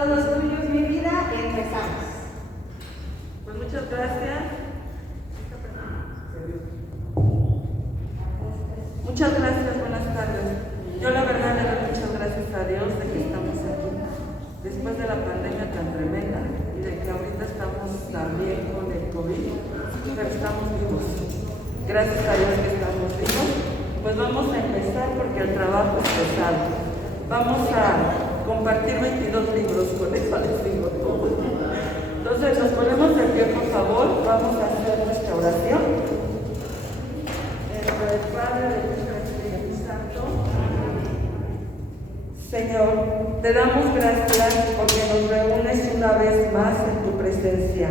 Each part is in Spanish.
Todos tuyos, mi vida, empezamos. Pues muchas gracias. Muchas gracias, buenas tardes. Yo la verdad le doy muchas gracias a Dios de que estamos aquí, después de la pandemia tan tremenda y de que ahorita estamos también con el COVID, pero estamos vivos. Gracias a Dios que estamos vivos. Pues vamos a empezar porque el trabajo es pesado. Vamos a compartir 22 libros, con eso les digo todo. Entonces nos ponemos de pie, por favor, vamos a hacer nuestra oración. En nombre del Padre, del Hijo y del Espíritu Santo. Señor, te damos gracias porque nos reúnes una vez más en tu presencia.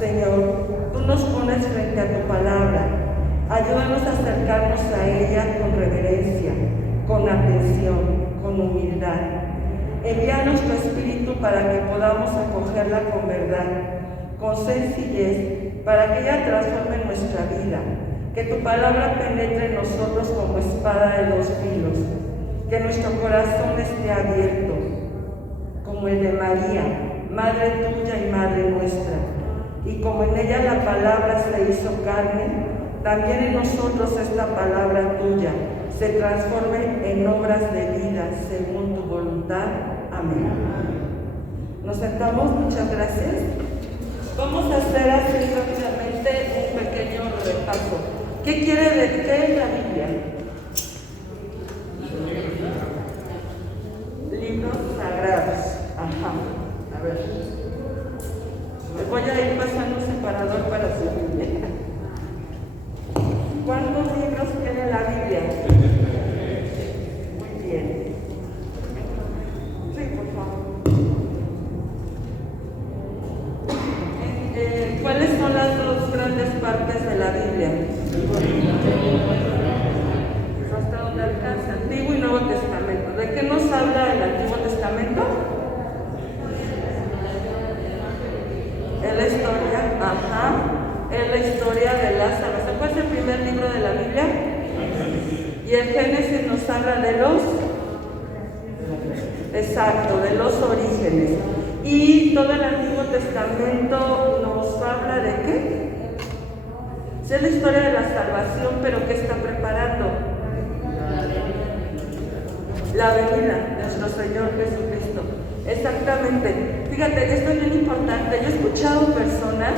Señor, tú nos pones frente a tu palabra. Ayúdanos a acercarnos a ella con reverencia, con atención, con humildad. Envíanos tu Espíritu para que podamos acogerla con verdad, con sencillez, para que ella transforme nuestra vida. Que tu palabra penetre en nosotros como espada de dos filos. Que nuestro corazón esté abierto, como el de María, Madre tuya y Madre nuestra. Y como en ella la palabra se hizo carne, también en nosotros esta palabra tuya se transforme en obras de vida según tu voluntad. Amén. Nos sentamos, muchas gracias. Vamos a hacer así rápidamente un pequeño repaso. ¿Qué quiere decir la Biblia? Libros sagrados. Ajá. A ver. Les voy a ir pasando un separador para su Biblia. ¿Cuántos libros tiene la Biblia? Muy bien. Sí, por favor. ¿Cuáles son las dos grandes partes de la Biblia? ¿Hasta dónde alcanza? Antiguo y Nuevo Testamento. ¿De qué nos habla el Antiguo Testamento? Es la historia, es la historia de Lázaro. ¿Cuál es el primer libro de la Biblia? Y el Génesis nos habla de los orígenes. Y todo el Antiguo Testamento nos habla de qué? Es la historia de la salvación, pero ¿qué está preparando? La venida de nuestro Señor Jesucristo. Exactamente. Fíjate, esto es bien importante. Yo he escuchado personas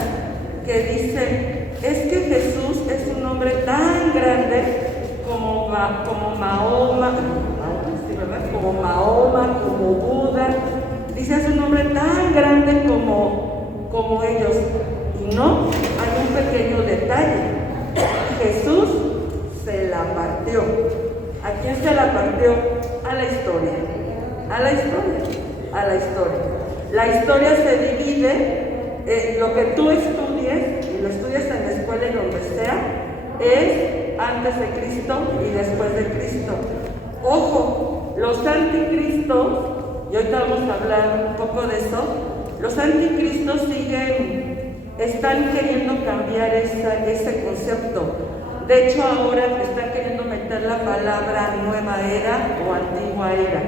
que dicen, es que Jesús es un hombre tan grande como Mahoma, ¿sí, verdad? Como Mahoma, como Buda. Dice, es un hombre tan grande como ellos. Y no, hay un pequeño detalle. Jesús se la partió. ¿A quién se la partió? A la historia. A la historia. A la historia. La historia se divide, lo que tú estudies, y lo estudias en la escuela y donde sea, es antes de Cristo y después de Cristo. Ojo, los anticristos, y ahorita vamos a hablar un poco de eso, los anticristos están queriendo cambiar ese concepto. De hecho, ahora están queriendo meter la palabra nueva era o antigua era.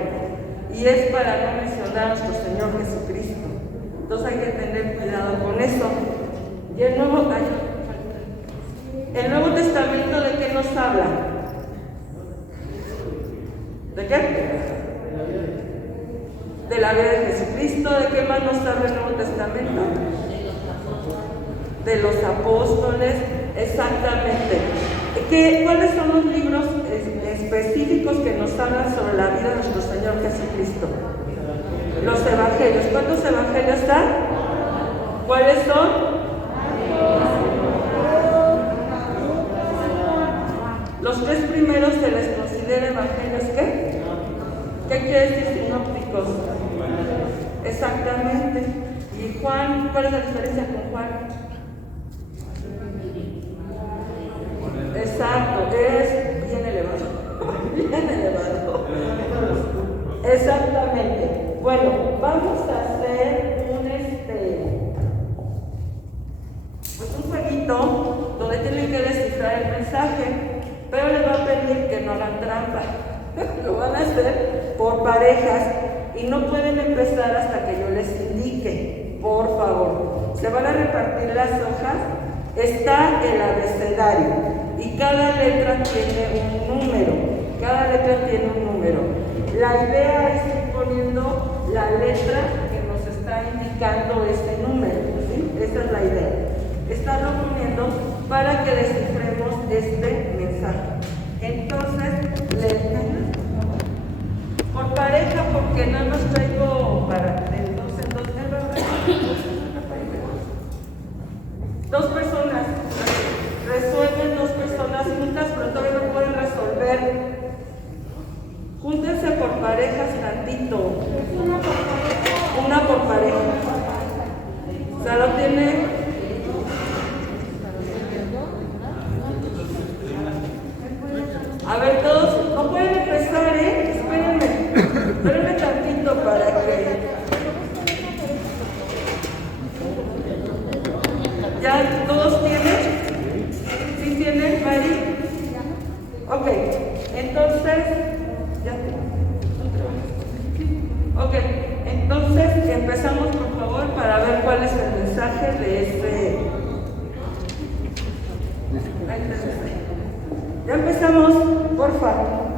Y es para no mencionar a nuestro Señor Jesucristo. Entonces hay que tener cuidado con eso. Y el Nuevo Testamento, ¿de qué nos habla? ¿De qué? De la vida de Jesucristo. ¿De qué más nos habla el Nuevo Testamento? De los apóstoles, exactamente. ¿Cuáles son los libros específicos que nos hablan sobre la vida de nuestro Señor Jesucristo? Los evangelios. ¿Cuántos evangelios están? ¿Cuáles son? Los tres primeros se les considera evangelios, ¿qué? ¿Qué quiere decir sinópticos? Exactamente. ¿Y Juan? ¿Cuál es la diferencia con Juan? Exacto, es bien elevado. Bien elevado. Exactamente. Bueno, vamos a hacer un jueguito donde tienen que descifrar el mensaje, pero les va a pedir que no hagan trampa. Lo van a hacer por parejas y no pueden empezar hasta que yo les indique, por favor. Se van a repartir las hojas, está el abecedario y cada letra tiene un número, La idea es ir poniendo la letra que nos está indicando ese número, ¿sí? Esa es la idea. Estarlo poniendo para que descifremos este mensaje. Entonces, por pareja, porque no nos traigo para de dos en dos, dos personas, resuelven dos personas juntas, pero todavía no pueden resolver. Júntense por parejas tantito. Una por pareja. O sea, lo tiene. A ver, todos, no pueden empezar, espérenme tantito para que... ¿Ya todos tienen? ¿Sí tienen, Mari? Ok, entonces... Ok, entonces empezamos por favor para ver cuál es el mensaje de este... Ya empezamos, por favor.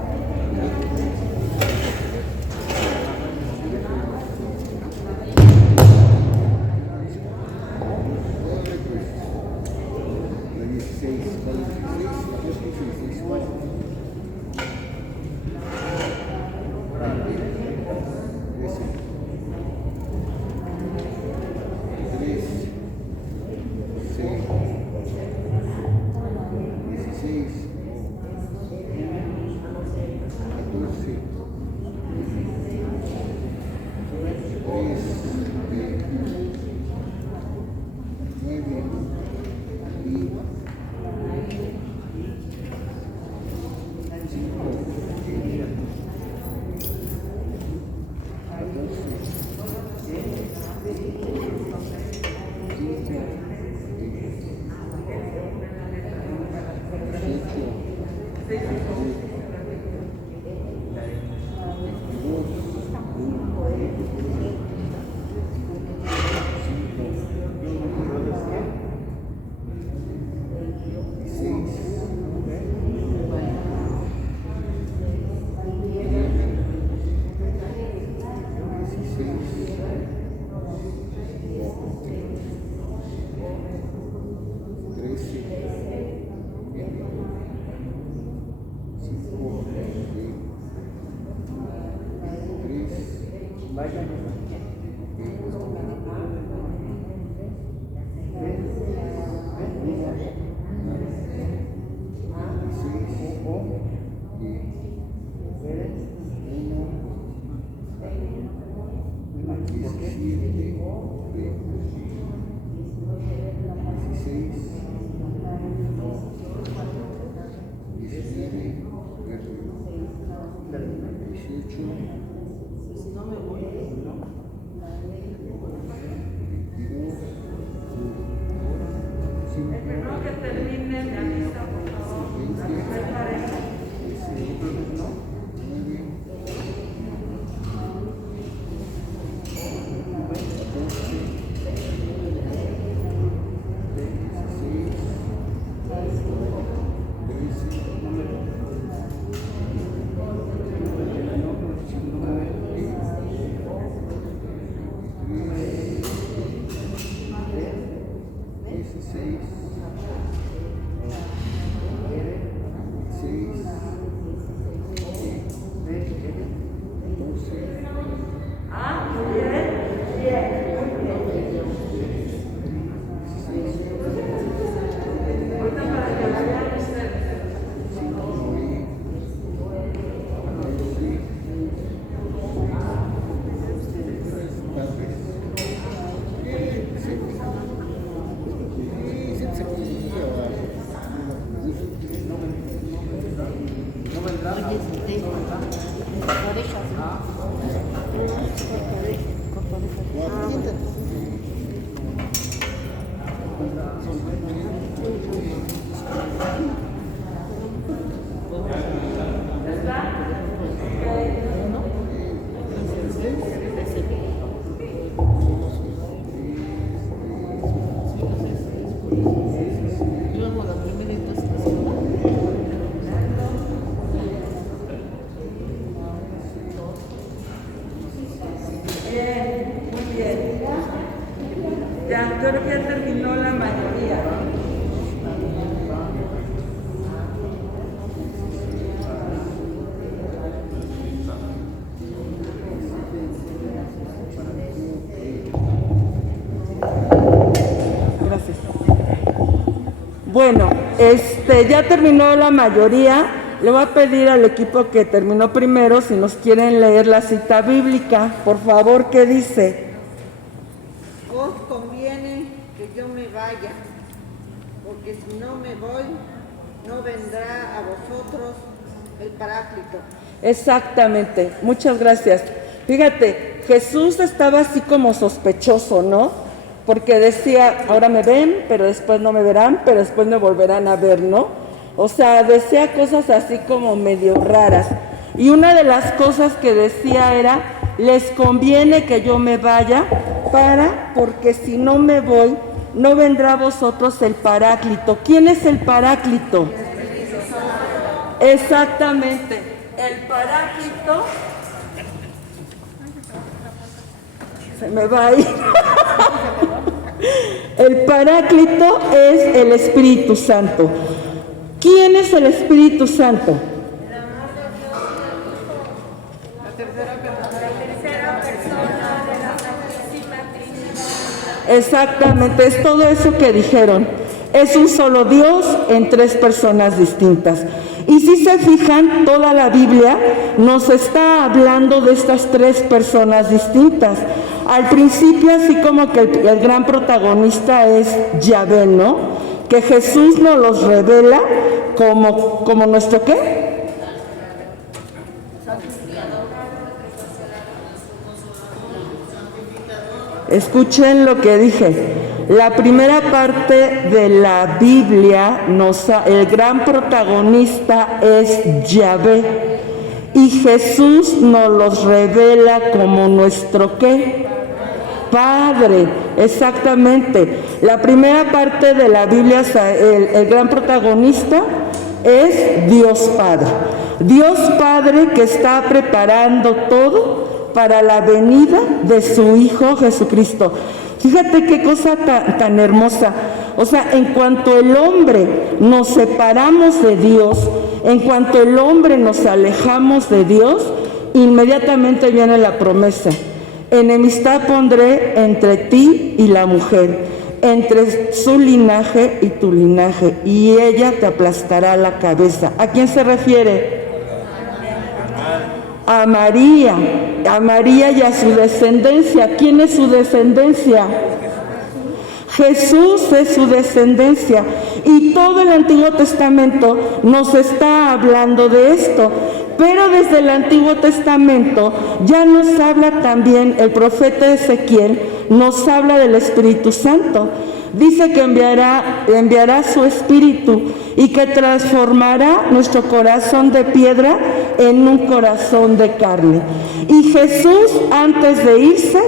Bien, muy bien. Ya, creo que ya terminó la mayoría. Gracias. Bueno, ya terminó la mayoría. Le voy a pedir al equipo que terminó primero si nos quieren leer la cita bíblica. Por favor, ¿qué dice? Os conviene que yo me vaya, porque si no me voy, no vendrá a vosotros el Paráclito. Exactamente, muchas gracias. Fíjate, Jesús estaba así como sospechoso, ¿no? Porque decía, ahora me ven, pero después no me verán, pero después me volverán a ver, ¿no? O sea, decía cosas así como medio raras. Y una de las cosas que decía era, les conviene que yo me vaya porque si no me voy, no vendrá a vosotros el Paráclito. ¿Quién es el Paráclito? Exactamente, el Paráclito. Se me va a ir. El Paráclito es el Espíritu Santo. ¿Quién es el Espíritu Santo? La tercera persona de la Santísima Trinidad. Exactamente, es todo eso que dijeron. Es un solo Dios en tres personas distintas. Y si se fijan, toda la Biblia nos está hablando de estas tres personas distintas. Al principio, así como que el gran protagonista es Yahvé, ¿no? Que Jesús nos los revela como nuestro ¿qué? Escuchen lo que dije. La primera parte de la Biblia, el gran protagonista es Yahvé. Y Jesús nos los revela como nuestro ¿qué? Padre, exactamente. La primera parte de la Biblia, el gran protagonista es Dios Padre. Dios Padre que está preparando todo para la venida de su Hijo Jesucristo. Fíjate qué cosa tan hermosa. O sea, en cuanto el hombre nos separamos de Dios, en cuanto el hombre nos alejamos de Dios, inmediatamente viene la promesa. Enemistad pondré entre ti y la mujer, entre su linaje y tu linaje, y ella te aplastará la cabeza. ¿A quién se refiere? A María y a su descendencia. ¿Quién es su descendencia? Jesús es su descendencia. Y todo el Antiguo Testamento nos está hablando de esto. Pero desde el Antiguo Testamento ya nos habla también el profeta Ezequiel, nos habla del Espíritu Santo. Dice que enviará su Espíritu y que transformará nuestro corazón de piedra en un corazón de carne. Y Jesús, antes de irse,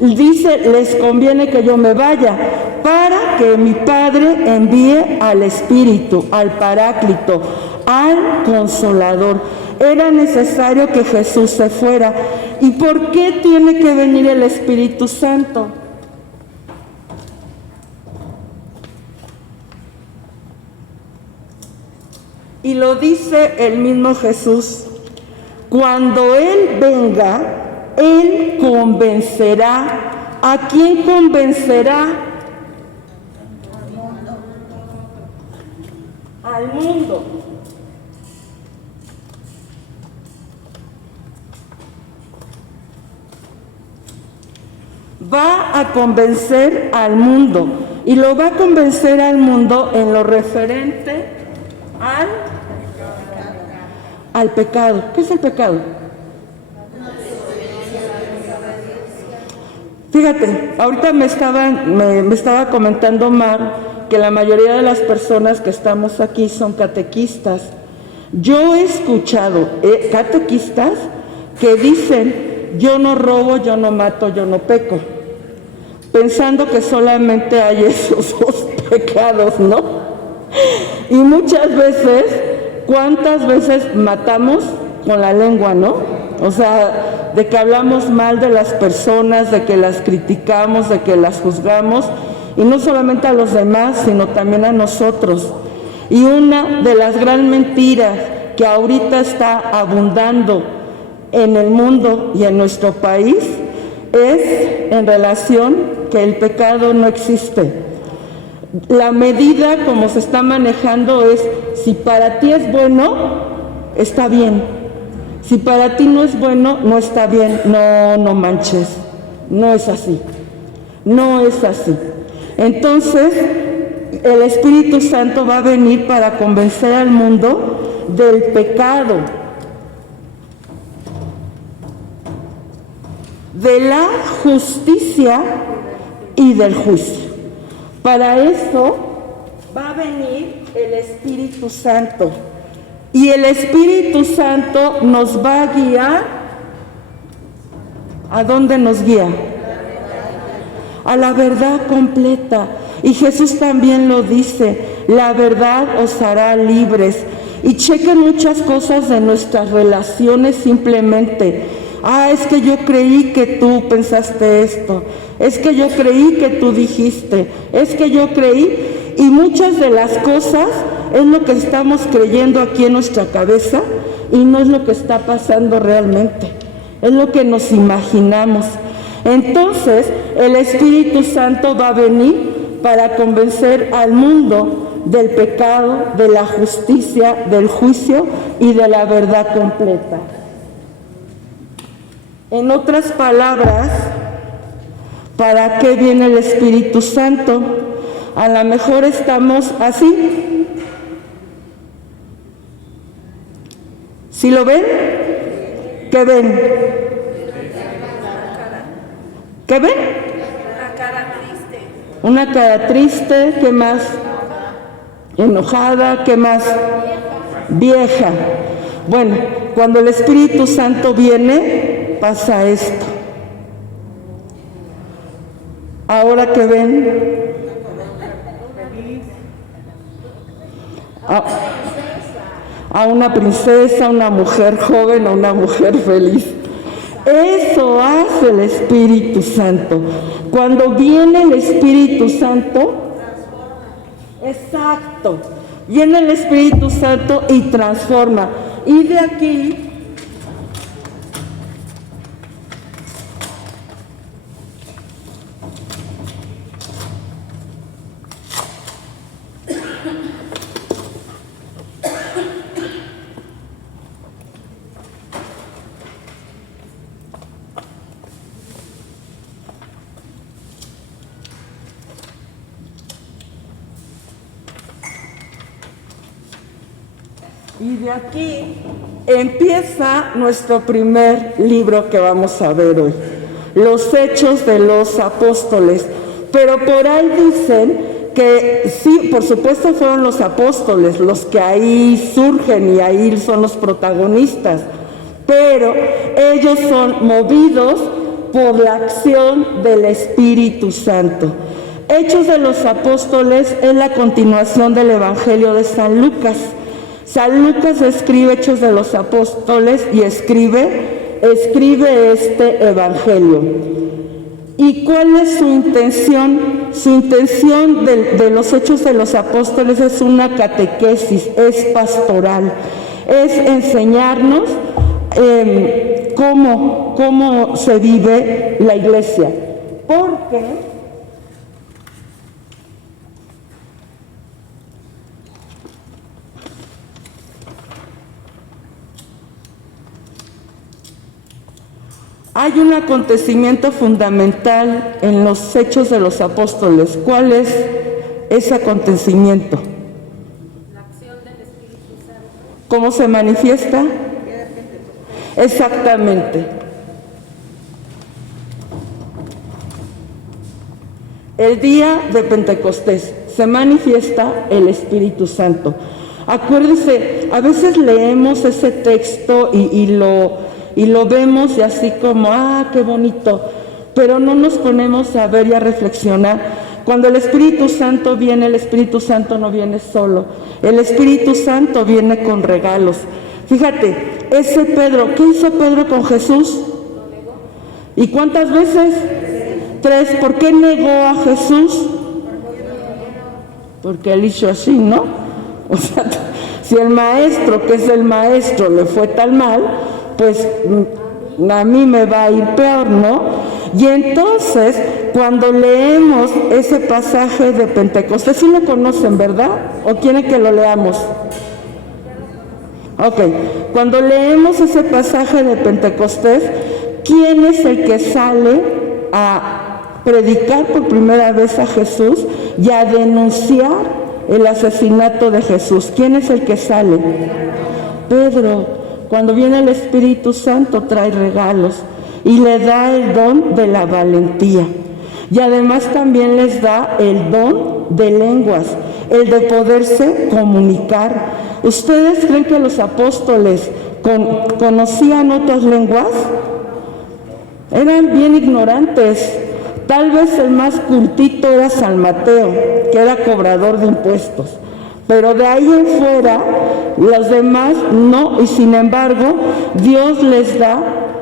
dice, les conviene que yo me vaya para que mi Padre envíe al Espíritu, al Paráclito, al Consolador. Era necesario que Jesús se fuera. ¿Y por qué tiene que venir el Espíritu Santo? Y lo dice el mismo Jesús. Cuando Él venga, Él convencerá. ¿A quién convencerá? Al mundo. Va a convencer al mundo. Y lo va a convencer al mundo en lo referente al pecado. ¿Qué es el pecado? Fíjate, ahorita me estaba comentando Mar que la mayoría de las personas que estamos aquí son catequistas. Yo he escuchado catequistas que dicen, yo no robo, yo no mato, yo no peco, pensando que solamente hay esos dos pecados, ¿no? Y muchas veces, ¿cuántas veces matamos con la lengua, no? O sea, de que hablamos mal de las personas, de que las criticamos, de que las juzgamos, y no solamente a los demás, sino también a nosotros. Y una de las gran mentiras que ahorita está abundando en el mundo y en nuestro país es en relación que el pecado no existe. La medida como se está manejando es, si para ti es bueno, está bien. Si para ti no es bueno, no está bien. No, no manches. No es así. No es así. Entonces, el Espíritu Santo va a venir para convencer al mundo del pecado, de la justicia y del juicio. Para eso va a venir el Espíritu Santo. Y el Espíritu Santo nos va a guiar. ¿A dónde nos guía? A la verdad completa. Y Jesús también lo dice, la verdad os hará libres. Y chequen muchas cosas de nuestras relaciones simplemente. Es que yo creí que tú pensaste esto. Es que yo creí que tú dijiste. Es que yo creí. Y muchas de las cosas es lo que estamos creyendo aquí en nuestra cabeza y no es lo que está pasando realmente. Es lo que nos imaginamos. Entonces, el Espíritu Santo va a venir para convencer al mundo del pecado, de la justicia, del juicio y de la verdad completa. En otras palabras, ¿para qué viene el Espíritu Santo? A lo mejor estamos así. ¿Sí lo ven? ¿Qué ven? ¿Qué ven? Una cara triste. Una cara triste, ¿qué más? Enojada, ¿qué más? Vieja. Bueno, cuando el Espíritu Santo viene, pasa esto. Ahora que ven, a una princesa, a una mujer joven, a una mujer feliz. Eso hace el Espíritu Santo. Cuando viene el Espíritu Santo, exacto, viene el Espíritu Santo y transforma. Y de aquí empieza nuestro primer libro que vamos a ver hoy, los Hechos de los Apóstoles. Pero por ahí dicen que sí, por supuesto fueron los apóstoles los que ahí surgen y ahí son los protagonistas, pero ellos son movidos por la acción del Espíritu Santo. Hechos de los Apóstoles es la continuación del Evangelio de San Lucas. San Lucas escribe Hechos de los Apóstoles y escribe este Evangelio. ¿Y cuál es su intención? Su intención de los Hechos de los Apóstoles es una catequesis, es pastoral, es enseñarnos cómo se vive la iglesia. Porque hay un acontecimiento fundamental en los Hechos de los Apóstoles. ¿Cuál es ese acontecimiento? La acción del Espíritu Santo. ¿Cómo se manifiesta? Exactamente. El día de Pentecostés se manifiesta el Espíritu Santo. Acuérdense, a veces leemos ese texto y lo vemos y así como, qué bonito, pero no nos ponemos a ver y a reflexionar. Cuando el Espíritu Santo viene, el Espíritu Santo no viene solo, el Espíritu Santo viene con regalos. Fíjate, ese Pedro, ¿qué hizo Pedro con Jesús? ¿Y cuántas veces? 3. ¿Por qué negó a Jesús? Porque él hizo así, ¿no? O sea, si el maestro, que es el maestro, le fue tan mal, pues a mí me va a ir peor, ¿no? Y entonces, cuando leemos ese pasaje de Pentecostés, sí lo conocen, ¿verdad? ¿O quieren que lo leamos? Ok, cuando leemos ese pasaje de Pentecostés, ¿quién es el que sale a predicar por primera vez a Jesús y a denunciar el asesinato de Jesús? ¿Quién es el que sale? Pedro. Cuando viene el Espíritu Santo trae regalos y le da el don de la valentía. Y además también les da el don de lenguas, el de poderse comunicar. ¿Ustedes creen que los apóstoles conocían otras lenguas? Eran bien ignorantes. Tal vez el más cultito era San Mateo, que era cobrador de impuestos. Pero de ahí en fuera, los demás no, y sin embargo, Dios les da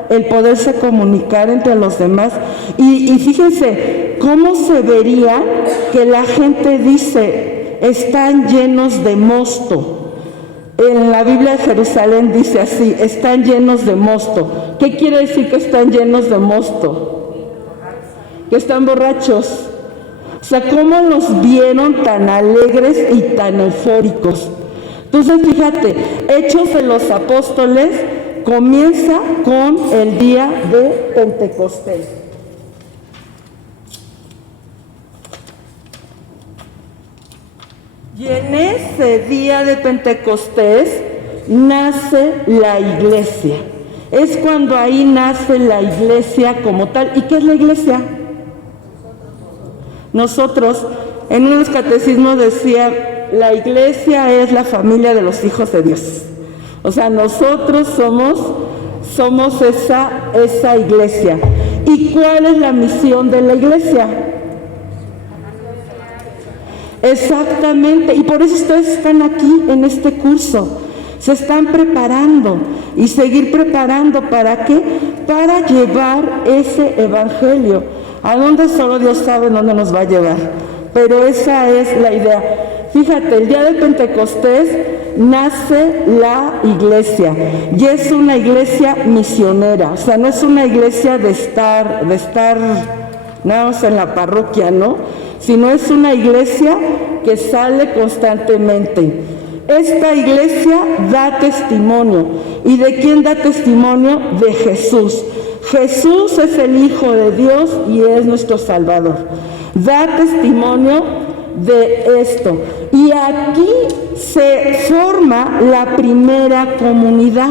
el poderse comunicar entre los demás. Y fíjense, ¿cómo se vería que la gente dice, están llenos de mosto? En la Biblia de Jerusalén dice así, están llenos de mosto. ¿Qué quiere decir que están llenos de mosto? Que están borrachos. O sea, ¿cómo los vieron tan alegres y tan eufóricos? Entonces, fíjate, Hechos de los Apóstoles comienza con el día de Pentecostés. Y en ese día de Pentecostés nace la iglesia. Es cuando ahí nace la iglesia como tal. ¿Y qué es la iglesia? Nosotros, en uno de los catecismos decía, la iglesia es la familia de los hijos de Dios. O sea, nosotros somos esa iglesia. ¿Y cuál es la misión de la iglesia? Exactamente, y por eso ustedes están aquí en este curso. Se están preparando y seguir preparando, ¿para qué? Para llevar ese evangelio. ¿A dónde? Solo Dios sabe dónde nos va a llevar. Pero esa es la idea. Fíjate, el día de Pentecostés nace la iglesia. Y es una iglesia misionera. O sea, no es una iglesia de estar nada más en la parroquia, ¿no? Sino es una iglesia que sale constantemente. Esta iglesia da testimonio. ¿Y de quién da testimonio? De Jesús. Jesús es el Hijo de Dios y es nuestro Salvador. Da testimonio de esto. Y aquí se forma la primera comunidad.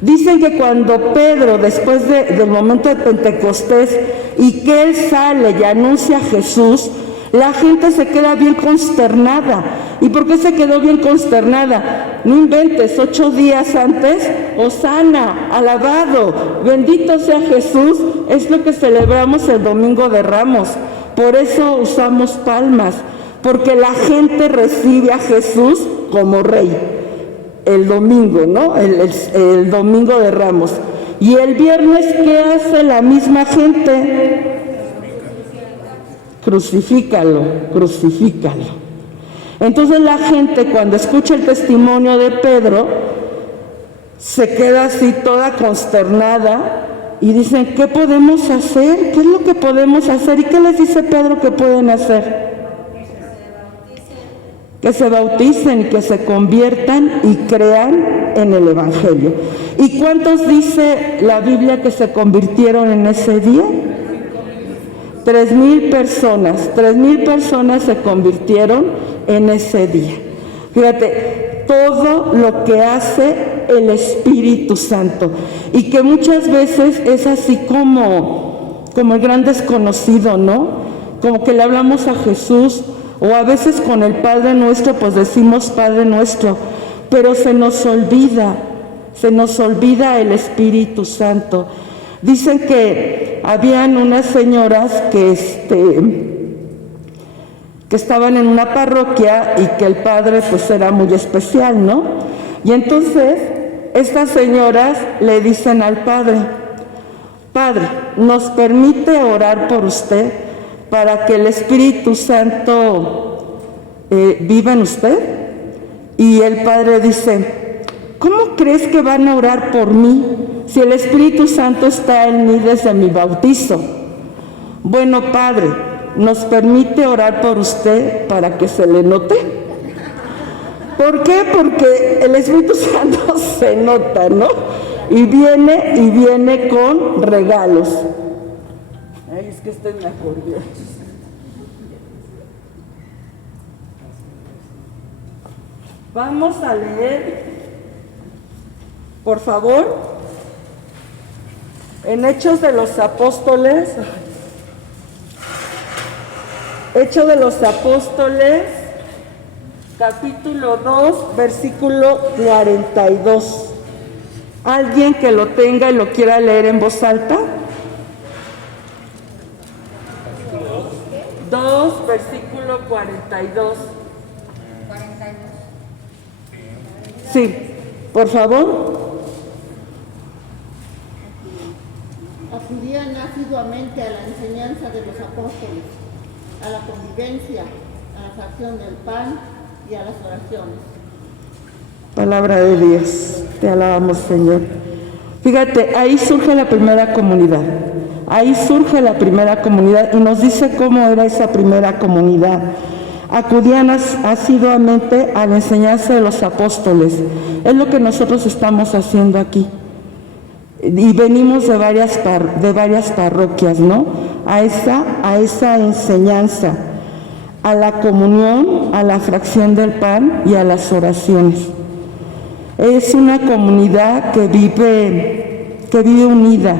Dicen que cuando Pedro, después del momento de Pentecostés, y que él sale y anuncia a Jesús, la gente se queda bien consternada. ¿Y por qué se quedó bien consternada? No inventes, 8 días antes, Hosana, alabado, bendito sea Jesús, es lo que celebramos el Domingo de Ramos. Por eso usamos palmas, porque la gente recibe a Jesús como rey. El domingo, ¿no? El Domingo de Ramos. Y el viernes, ¿qué hace la misma gente? Crucifícalo. Entonces la gente, cuando escucha el testimonio de Pedro, se queda así toda consternada y dicen, ¿qué podemos hacer? ¿Qué es lo que podemos hacer? ¿Y qué les dice Pedro que pueden hacer? Que se bauticen, que se conviertan y crean en el Evangelio. ¿Y cuántos dice la Biblia que se convirtieron en ese día? 3,000 personas. 3,000 personas se convirtieron en ese día. Fíjate, todo lo que hace el Espíritu Santo. Y que muchas veces es así como el gran desconocido, ¿no? Como que le hablamos a Jesús. O a veces con el Padre Nuestro, pues decimos Padre Nuestro, pero se nos olvida el Espíritu Santo. Dicen que habían unas señoras que estaban en una parroquia y que el padre pues era muy especial, ¿no? Y entonces estas señoras le dicen al padre, Padre, ¿nos permite orar por usted para que el Espíritu Santo viva en usted? Y el Padre dice, ¿cómo crees que van a orar por mí si el Espíritu Santo está en mí desde mi bautizo? Bueno, Padre, ¿nos permite orar por usted para que se le note? ¿Por qué? Porque el Espíritu Santo se nota, ¿no? Y viene con regalos. Ay, es que estoy me acordé. Vamos a leer, por favor, en Hechos de los Apóstoles. Hechos de los Apóstoles, capítulo 2, versículo 42. ¿Alguien que lo tenga y lo quiera leer en voz alta? 2, versículo 42. Sí, por favor. Acudían asiduamente a la enseñanza de los apóstoles, a la convivencia, a la fracción del pan y a las oraciones. Palabra de Dios, te alabamos, Señor. Fíjate, ahí surge la primera comunidad. Ahí surge la primera comunidad y nos dice cómo era esa primera comunidad. Acudían asiduamente a la enseñanza de los apóstoles. Es lo que nosotros estamos haciendo aquí. Y venimos de varias parroquias, ¿no? A esa enseñanza, a la comunión, a la fracción del pan y a las oraciones. Es una comunidad que vive unida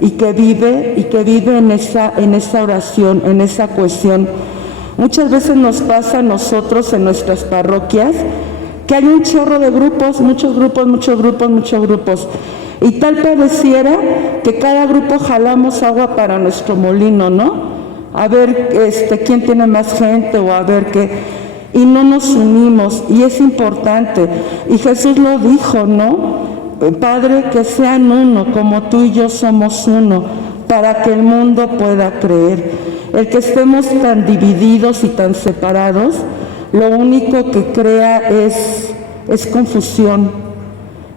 y que vive en esa oración, en esa cohesión. Muchas veces nos pasa a nosotros en nuestras parroquias que hay un chorro de grupos, muchos grupos. Y tal pareciera que cada grupo jalamos agua para nuestro molino, ¿no? A ver quién tiene más gente o a ver qué. Y no nos unimos, y es importante. Y Jesús lo dijo, ¿no? Padre, que sean uno, como tú y yo somos uno, para que el mundo pueda creer. El que estemos tan divididos y tan separados, lo único que crea es confusión,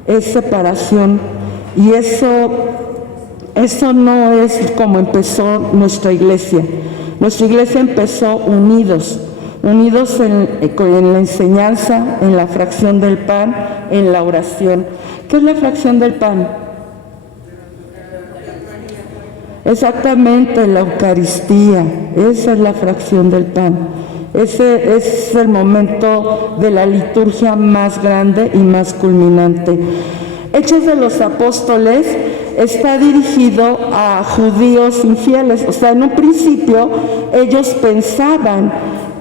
es separación. Y eso no es como empezó nuestra iglesia. Nuestra iglesia empezó unidos en la enseñanza, en la fracción del pan, en la oración. ¿Qué es la fracción del pan? Exactamente, la Eucaristía. Esa es la fracción del pan. Ese es el momento de la liturgia más grande y más culminante. Hechos de los Apóstoles está dirigido a judíos infieles. O sea, en un principio ellos pensaban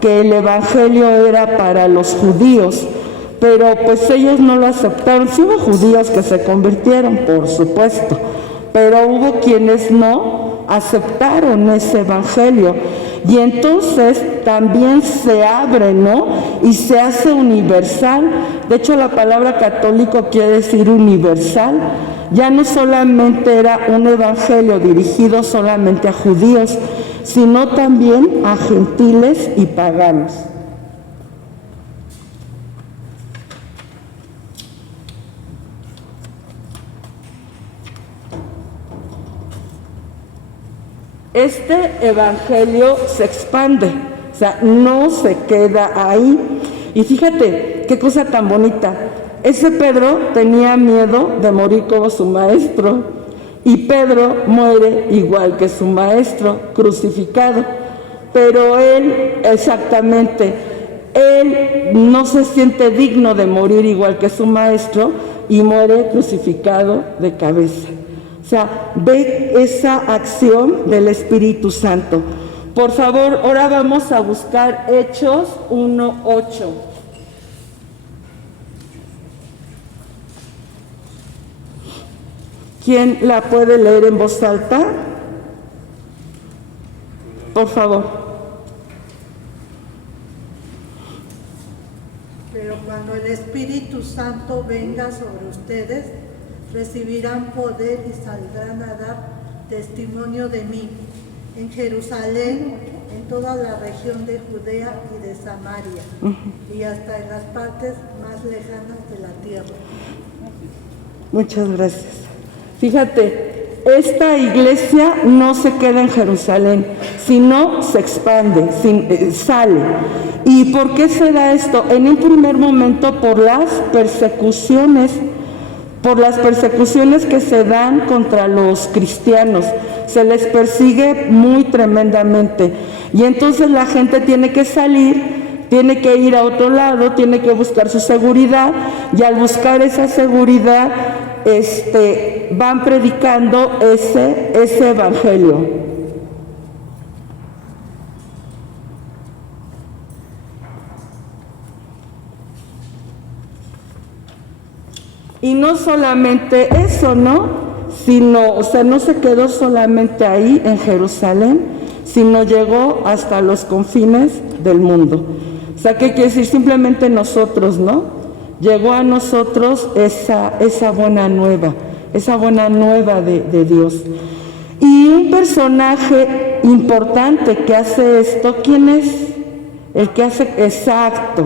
que el evangelio era para los judíos, pero pues ellos no lo aceptaron. Sí hubo judíos que se convirtieron, por supuesto, pero hubo quienes no aceptaron ese evangelio. Y entonces también se abre, ¿no? Y se hace universal. De hecho, la palabra católico quiere decir universal. Ya no solamente era un evangelio dirigido solamente a judíos, sino también a gentiles y paganos. Este evangelio se expande, o sea, no se queda ahí. Y fíjate qué cosa tan bonita. Ese Pedro tenía miedo de morir como su maestro, y Pedro muere igual que su maestro, crucificado. Pero él no se siente digno de morir igual que su maestro y muere crucificado de cabeza. O sea, ve esa acción del Espíritu Santo. Por favor, ahora vamos a buscar Hechos 1:8. ¿Quién la puede leer en voz alta? Por favor. Pero cuando el Espíritu Santo venga sobre ustedes, recibirán poder y saldrán a dar testimonio de mí en Jerusalén, en toda la región de Judea y de Samaria, y hasta en las partes más lejanas de la tierra. Muchas gracias. Fíjate, esta iglesia no se queda en Jerusalén, sino se expande, sale. ¿Y por qué se da esto? En un primer momento por las persecuciones que se dan contra los cristianos. Se les persigue muy tremendamente. Y entonces la gente tiene que salir, tiene que ir a otro lado, tiene que buscar su seguridad, y al buscar esa seguridad, van predicando ese evangelio. Y no solamente eso, ¿no? No se quedó solamente ahí en Jerusalén, sino llegó hasta los confines del mundo. O sea, ¿qué quiere decir? Simplemente nosotros, ¿no? Llegó a nosotros esa buena nueva de Dios. Y un personaje importante que hace esto, ¿quién es? El que hace, exacto.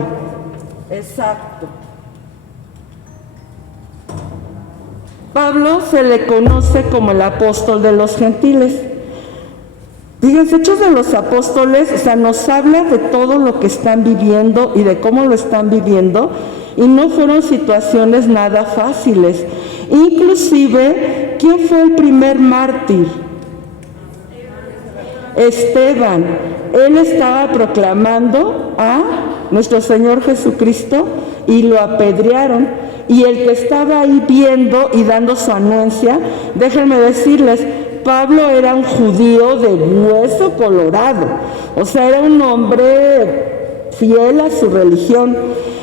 Pablo se le conoce como el apóstol de los gentiles. Fíjense, Hechos de los Apóstoles, o sea, nos habla de todo lo que están viviendo y de cómo lo están viviendo, y no fueron situaciones nada fáciles. Inclusive, ¿quién fue el primer mártir? Esteban. Él estaba proclamando a nuestro Señor Jesucristo y lo apedrearon. Y el que estaba ahí viendo y dando su anuencia, déjenme decirles, Pablo era un judío de hueso colorado, o sea, era un hombre fiel a su religión,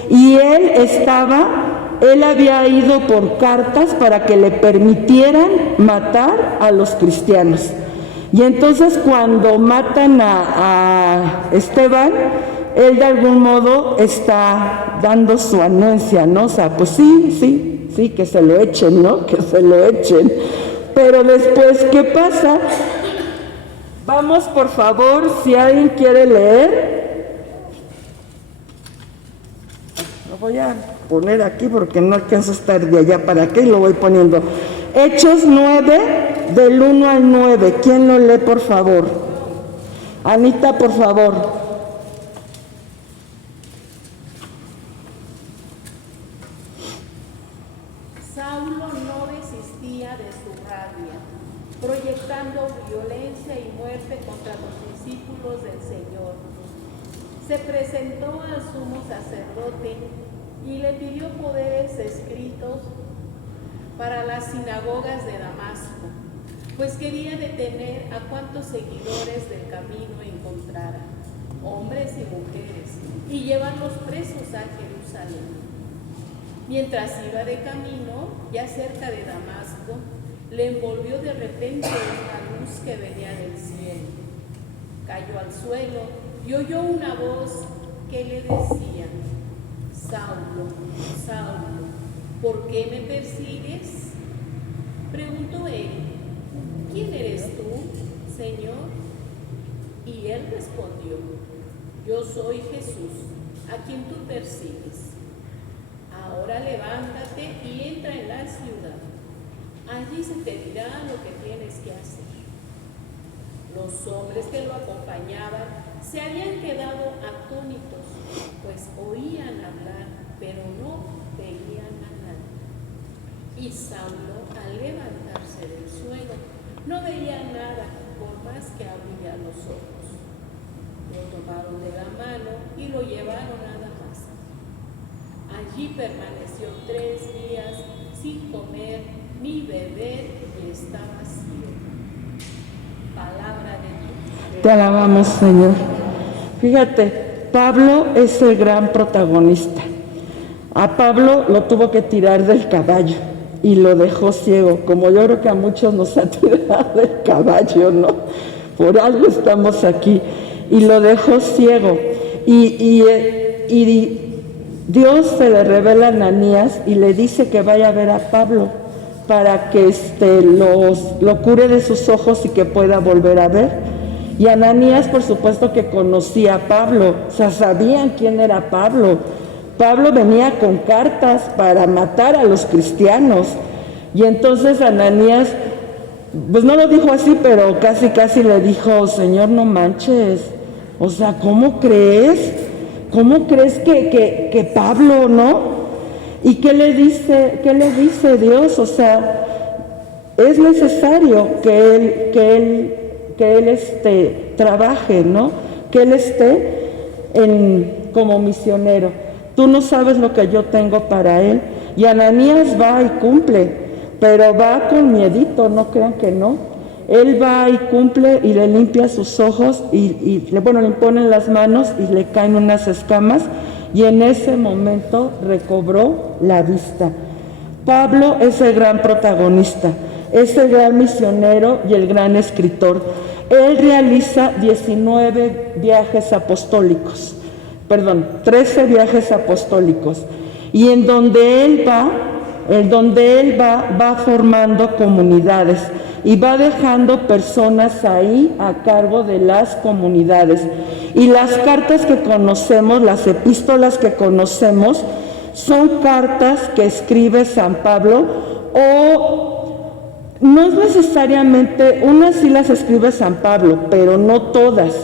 y él había ido por cartas para que le permitieran matar a los cristianos. Y entonces cuando matan a Esteban, él de algún modo está dando su anuencia, ¿no? O sea, pues sí, que se lo echen, ¿no? Que se lo echen. Pero después, ¿qué pasa? Vamos, por favor, si alguien quiere leer. Lo voy a poner aquí porque no alcanzo a estar de allá para acá y lo voy poniendo. Hechos 9, del 1 al 9. ¿Quién lo lee, por favor? Anita, por favor. Saulo no desistía de su rabia, proyectando violencia y muerte contra los discípulos del Señor. Se presentó al sumo sacerdote y le pidió poderes escritos para las sinagogas de Damasco, pues quería detener a cuantos seguidores del camino encontrara, hombres y mujeres, y llevarlos presos a Jerusalén. Mientras iba de camino, ya cerca de Damasco, le envolvió de repente una luz que venía del cielo. Cayó al suelo y oyó una voz que le decía: Saulo, Saulo, ¿por qué me persigues? Preguntó él: ¿quién eres tú, Señor? Y él respondió: yo soy Jesús, a quien tú persigues. Ahora levántate y entra en la ciudad. Allí se te dirá lo que tienes que hacer. Los hombres que lo acompañaban se habían quedado atónitos, pues oían hablar, pero no veían a nadie. Y Saulo, al levantarse del suelo, no veía nada, por más que abría los ojos. Lo tomaron de la mano y lo llevaron a Damasco. Allí permaneció 3 días sin comer ni beber y estaba ciego. Palabra de Dios. Te alabamos, Señor. Fíjate, Pablo es el gran protagonista. A Pablo lo tuvo que tirar del caballo y lo dejó ciego, como yo creo que a muchos nos ha tirado del caballo, ¿no? Por algo estamos aquí. Y lo dejó ciego. Y Dios se le revela a Ananías y le dice que vaya a ver a Pablo, para que lo cure de sus ojos y que pueda volver a ver. Y Ananías, por supuesto que conocía a Pablo, o sea, sabían quién era Pablo. Pablo venía con cartas para matar a los cristianos. Y entonces Ananías, pues no lo dijo así, pero casi le dijo: Señor, no manches, o sea, ¿cómo crees? ¿Cómo crees que Pablo, no? ¿Y qué le dice Dios? O sea, es necesario que él trabaje, ¿no? Que él esté como misionero. Tú no sabes lo que yo tengo para él. Y Ananías va y cumple, pero va con miedito, no crean que no. Él va y cumple y le limpia sus ojos y le imponen las manos y le caen unas escamas, y en ese momento recobró la vista. Pablo es el gran protagonista, es el gran misionero y el gran escritor. Él realiza 13 viajes apostólicos, y en donde él va formando comunidades y va dejando personas ahí a cargo de las comunidades. Y las cartas que conocemos, las epístolas que conocemos, son cartas que escribe San Pablo, o no es necesariamente, unas sí las escribe San Pablo, pero no todas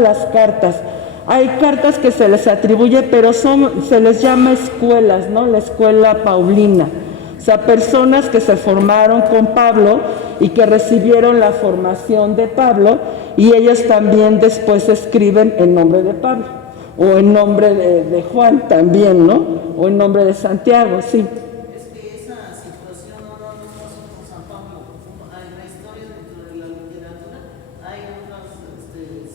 las cartas. Hay cartas que se les atribuye, pero se les llama escuelas, ¿no? La escuela paulina. O sea, personas que se formaron con Pablo y que recibieron la formación de Pablo, y ellos también después escriben en nombre de Pablo, o en nombre de Juan también, ¿no? O en nombre de Santiago, sí. Es que esa situación no pasó con San Pablo. En la historia dentro de la literatura hay otras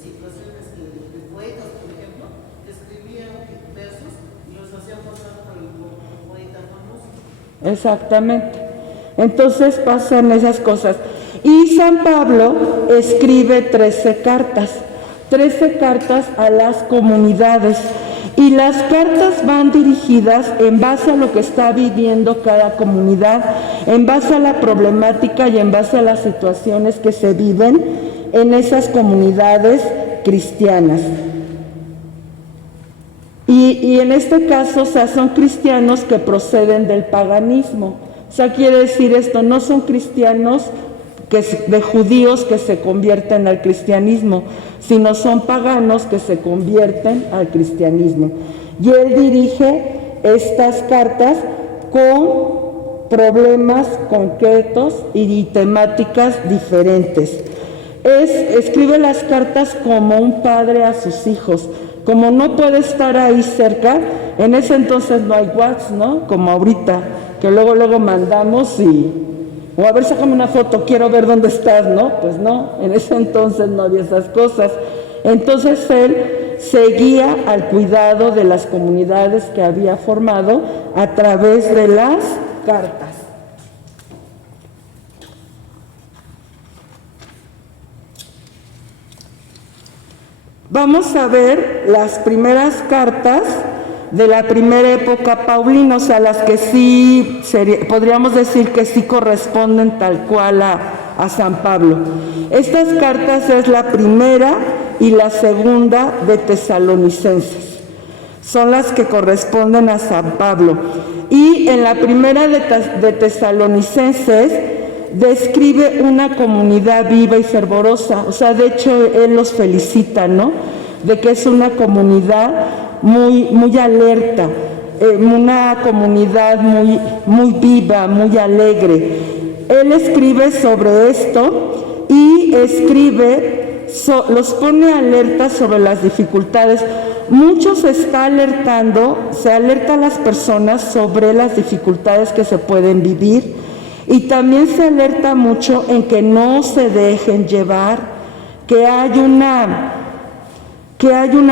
situaciones de poetas, por ejemplo, que escribían versos y los hacían pasar por el poeta famoso. Exactamente. Entonces pasan esas cosas. Y San Pablo escribe 13 cartas a las comunidades. Y las cartas van dirigidas en base a lo que está viviendo cada comunidad, en base a la problemática y en base a las situaciones que se viven en esas comunidades cristianas. Y en este caso, o sea, son cristianos que proceden del paganismo. O sea, quiere decir esto, no son cristianos de judíos que se convierten al cristianismo, sino son paganos que se convierten al cristianismo. Y él dirige estas cartas con problemas concretos y temáticas diferentes. Escribe las cartas como un padre a sus hijos. Como no puede estar ahí cerca, en ese entonces no hay WhatsApp, ¿no? Como ahorita, que luego mandamos o a ver, sácame una foto, quiero ver dónde estás, ¿no? Pues no, en ese entonces no había esas cosas. Entonces él seguía al cuidado de las comunidades que había formado a través de las cartas. Vamos a ver las primeras cartas de la primera época paulina, o sea, las que sí podríamos decir que sí corresponden tal cual a San Pablo. Estas cartas es la primera y la segunda de Tesalonicenses. Son las que corresponden a San Pablo. Y en la primera de Tesalonicenses describe una comunidad viva y fervorosa. O sea, de hecho, él los felicita, ¿no? De que es una comunidad muy alerta, una comunidad muy viva, muy alegre. Él escribe sobre esto y los pone alerta sobre las dificultades. Mucho se alerta a las personas sobre las dificultades que se pueden vivir, y también se alerta mucho en que no se dejen llevar, que hay una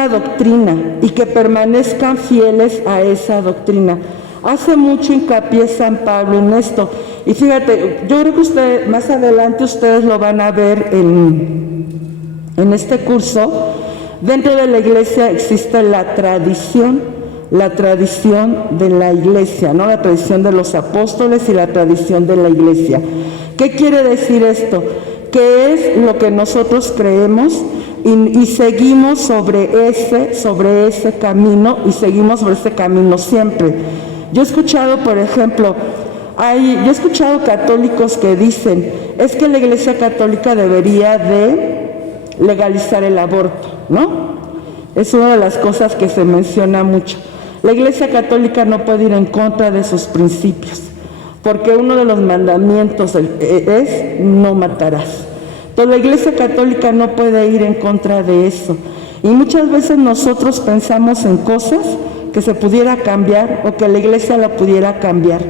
doctrina y que permanezcan fieles a esa doctrina. Hace mucho hincapié San Pablo en esto. Y fíjate, yo creo que más adelante ustedes lo van a ver en este curso. Dentro de la iglesia existe la tradición la tradición de la iglesia, ¿no? La tradición de los apóstoles y la tradición de la iglesia. ¿Qué quiere decir esto? Que es lo que nosotros creemos y seguimos sobre ese camino y seguimos sobre ese camino siempre. Yo he escuchado, por ejemplo, yo he escuchado católicos que dicen, es que la Iglesia Católica debería de legalizar el aborto, ¿no? Es una de las cosas que se menciona mucho. La Iglesia Católica no puede ir en contra de sus principios, porque uno de los mandamientos es no matarás. Entonces la Iglesia Católica no puede ir en contra de eso. Y muchas veces nosotros pensamos en cosas que se pudiera cambiar o que la Iglesia la pudiera cambiar.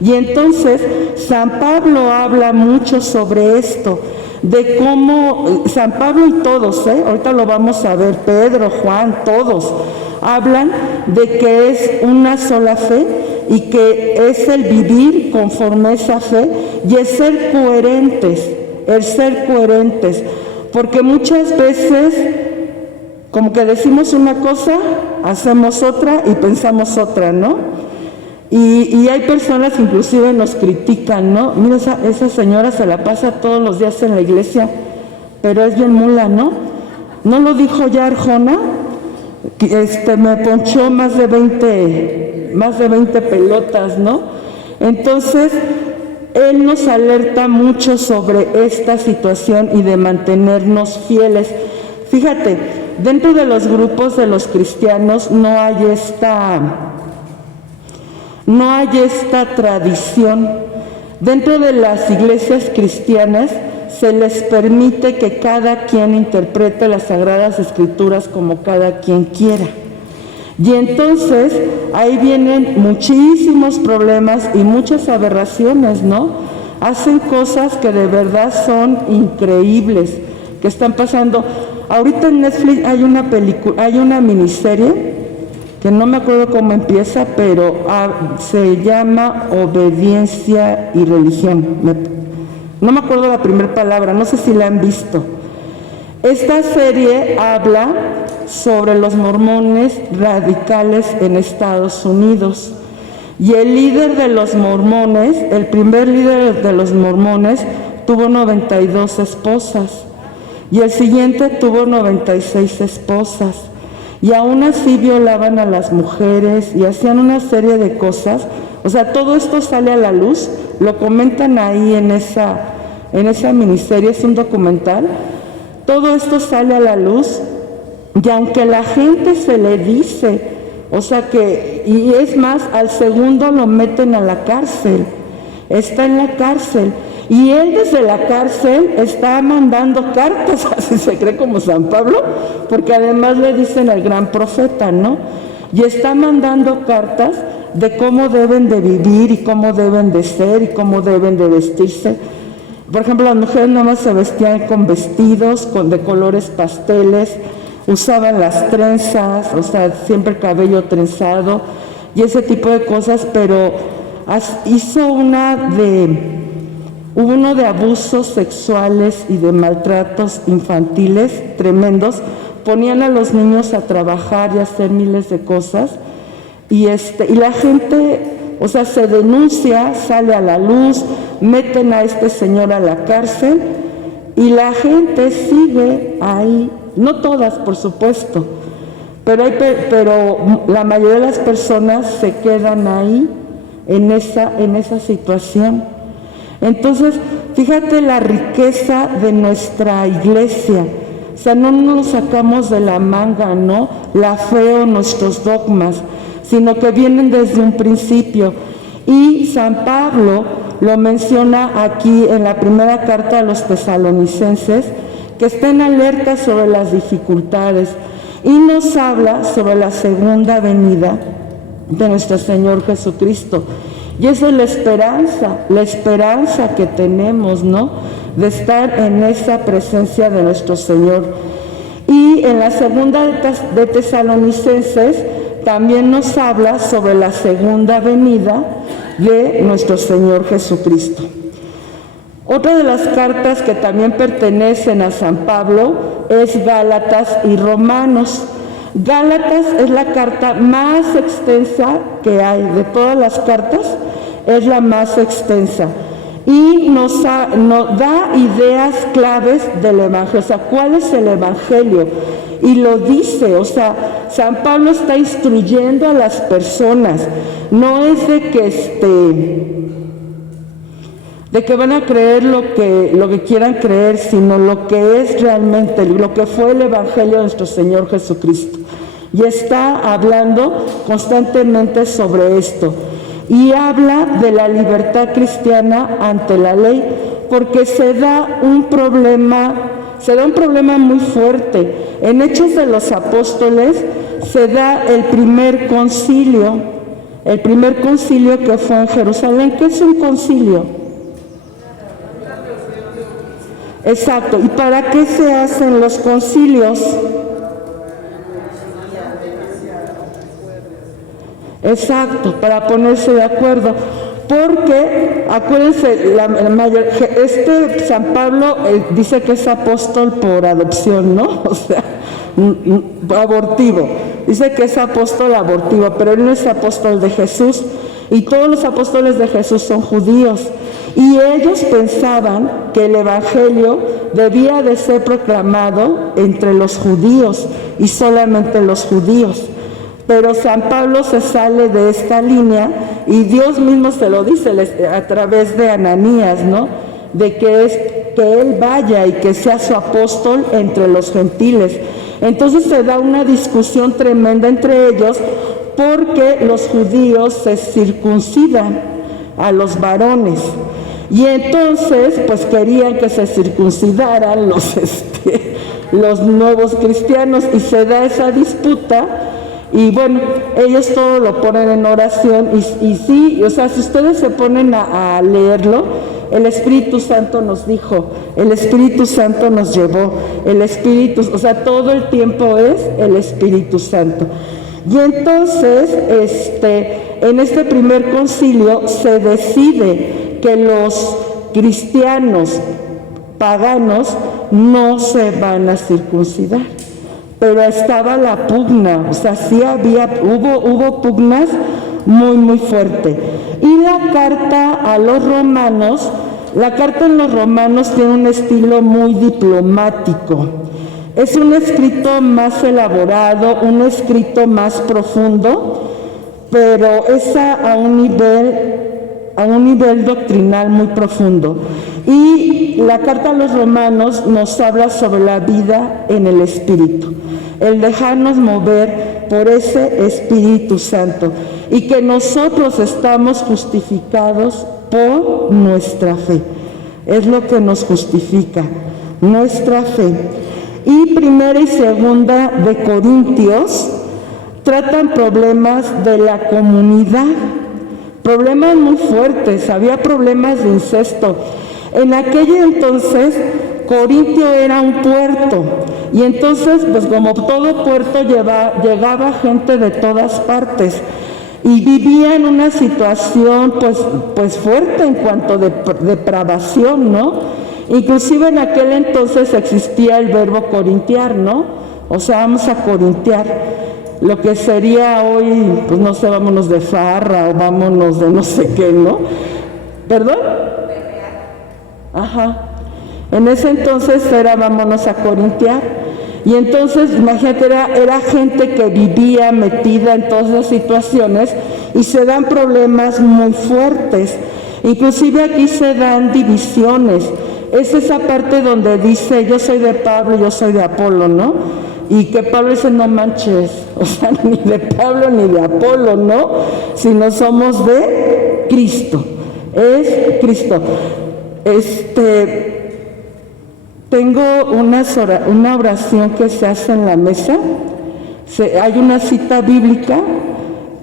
Y entonces San Pablo habla mucho sobre esto, de cómo San Pablo y todos, ahorita lo vamos a ver, Pedro, Juan, todos, hablan de que es una sola fe y que es el vivir conforme a esa fe y el ser coherentes, porque muchas veces como que decimos una cosa, hacemos otra y pensamos otra, ¿no? Y hay personas que inclusive nos critican, ¿no? Mira, esa señora se la pasa todos los días en la iglesia, pero es bien mula, ¿no? ¿No lo dijo ya Arjona? Me ponchó más de 20 pelotas, ¿no? Entonces, él nos alerta mucho sobre esta situación y de mantenernos fieles. Fíjate, dentro de los grupos de los cristianos no hay esta tradición. Dentro de las iglesias cristianas se les permite que cada quien interprete las Sagradas Escrituras como cada quien quiera. Y entonces ahí vienen muchísimos problemas y muchas aberraciones, ¿no? Hacen cosas que de verdad son increíbles, que están pasando. Ahorita en Netflix hay una miniserie que no me acuerdo cómo empieza, pero se llama Obediencia y Religión. No me acuerdo la primera palabra, no sé si la han visto. Esta serie habla sobre los mormones radicales en Estados Unidos. Y el líder de los mormones, el primer líder de los mormones, tuvo 92 esposas. Y el siguiente tuvo 96 esposas. Y aún así violaban a las mujeres y hacían una serie de cosas. O sea, todo esto sale a la luz, lo comentan ahí en esa miniserie, es un documental. Todo esto sale a la luz y aunque la gente se le dice, o sea que, y es más, al segundo lo meten a la cárcel, está en la cárcel. Y él desde la cárcel está mandando cartas, así se cree como San Pablo, porque además le dicen al gran profeta, ¿no? Y está mandando cartas de cómo deben de vivir y cómo deben de ser y cómo deben de vestirse. Por ejemplo, las mujeres nada más se vestían con vestidos de colores pasteles, usaban las trenzas, o sea, siempre el cabello trenzado y ese tipo de cosas, pero hizo hubo uno de abusos sexuales y de maltratos infantiles tremendos. Ponían a los niños a trabajar y a hacer miles de cosas y la gente, o sea, se denuncia, sale a la luz, meten a este señor a la cárcel y la gente sigue ahí, no todas por supuesto, pero la mayoría de las personas se quedan ahí en esa situación. Entonces, fíjate la riqueza de nuestra iglesia. O sea, no nos sacamos de la manga, ¿no? La fe o nuestros dogmas, sino que vienen desde un principio. Y San Pablo lo menciona aquí en la primera carta a los tesalonicenses, que estén alerta sobre las dificultades. Y nos habla sobre la segunda venida de nuestro Señor Jesucristo. Y esa es la esperanza que tenemos, ¿no? De estar en esa presencia de nuestro Señor. Y en la segunda de Tesalonicenses también nos habla sobre la segunda venida de nuestro Señor Jesucristo. Otra de las cartas que también pertenecen a San Pablo es Gálatas y Romanos. Gálatas es la carta más extensa que hay, de todas las cartas, es la más extensa. Y nos da ideas claves del Evangelio, o sea, ¿cuál es el Evangelio? Y lo dice, o sea, San Pablo está instruyendo a las personas, no es de que van a creer lo que quieran creer, sino lo que es realmente, lo que fue el Evangelio de nuestro Señor Jesucristo. Y está hablando constantemente sobre esto. Y habla de la libertad cristiana ante la ley, porque se da un problema muy fuerte. En Hechos de los Apóstoles se da el primer concilio que fue en Jerusalén. ¿Qué es un concilio? Exacto. ¿Y para qué se hacen los concilios? Exacto, para ponerse de acuerdo. Porque, acuérdense, San Pablo dice que es apóstol por adopción, ¿no? O sea, abortivo. Dice que es apóstol abortivo, pero él no es apóstol de Jesús. Y todos los apóstoles de Jesús son judíos. Y ellos pensaban que el Evangelio debía de ser proclamado entre los judíos y solamente los judíos. Pero San Pablo se sale de esta línea y Dios mismo se lo dice a través de Ananías, ¿no? De que él vaya y que sea su apóstol entre los gentiles. Entonces se da una discusión tremenda entre ellos porque los judíos se circuncidan a los varones. Y entonces, pues querían que se circuncidaran los nuevos cristianos y se da esa disputa. Y bueno, ellos todo lo ponen en oración y sí, o sea, si ustedes se ponen a leerlo, el Espíritu Santo nos dijo, el Espíritu Santo nos llevó, o sea, todo el tiempo es el Espíritu Santo. Y entonces, en este primer concilio se decide que los cristianos paganos no se van a circuncidar. Pero estaba la pugna, o sea, sí hubo pugnas muy, muy fuerte. Y la carta en los Romanos tiene un estilo muy diplomático. Es un escrito más elaborado, un escrito más profundo, pero es a un nivel doctrinal muy profundo. Y la carta a los Romanos nos habla sobre la vida en el Espíritu, el dejarnos mover por ese Espíritu Santo y que nosotros estamos justificados por nuestra fe. Es lo que nos justifica, nuestra fe. Y primera y segunda de Corintios tratan problemas de la comunidad, problemas muy fuertes, había problemas de incesto. En aquel entonces, Corintio era un puerto, y entonces, pues como todo puerto llegaba gente de todas partes, y vivía en una situación pues fuerte en cuanto de depravación, ¿no? Inclusive en aquel entonces existía el verbo corintiar, ¿no? O sea, vamos a corintiar. Lo que sería hoy, pues no sé, vámonos de farra o vámonos de no sé qué, ¿no? ¿Perdón? Ajá. En ese entonces era vámonos a corintiar. Y entonces, imagínate, era gente que vivía metida en todas las situaciones y se dan problemas muy fuertes. Inclusive aquí se dan divisiones. Es esa parte donde dice, yo soy de Pablo, yo soy de Apolo, ¿no? Y que Pablo dice, no manches, o sea, ni de Pablo ni de Apolo, ¿no? Sino somos de Cristo, es Cristo. Tengo una oración que se hace en la mesa, hay una cita bíblica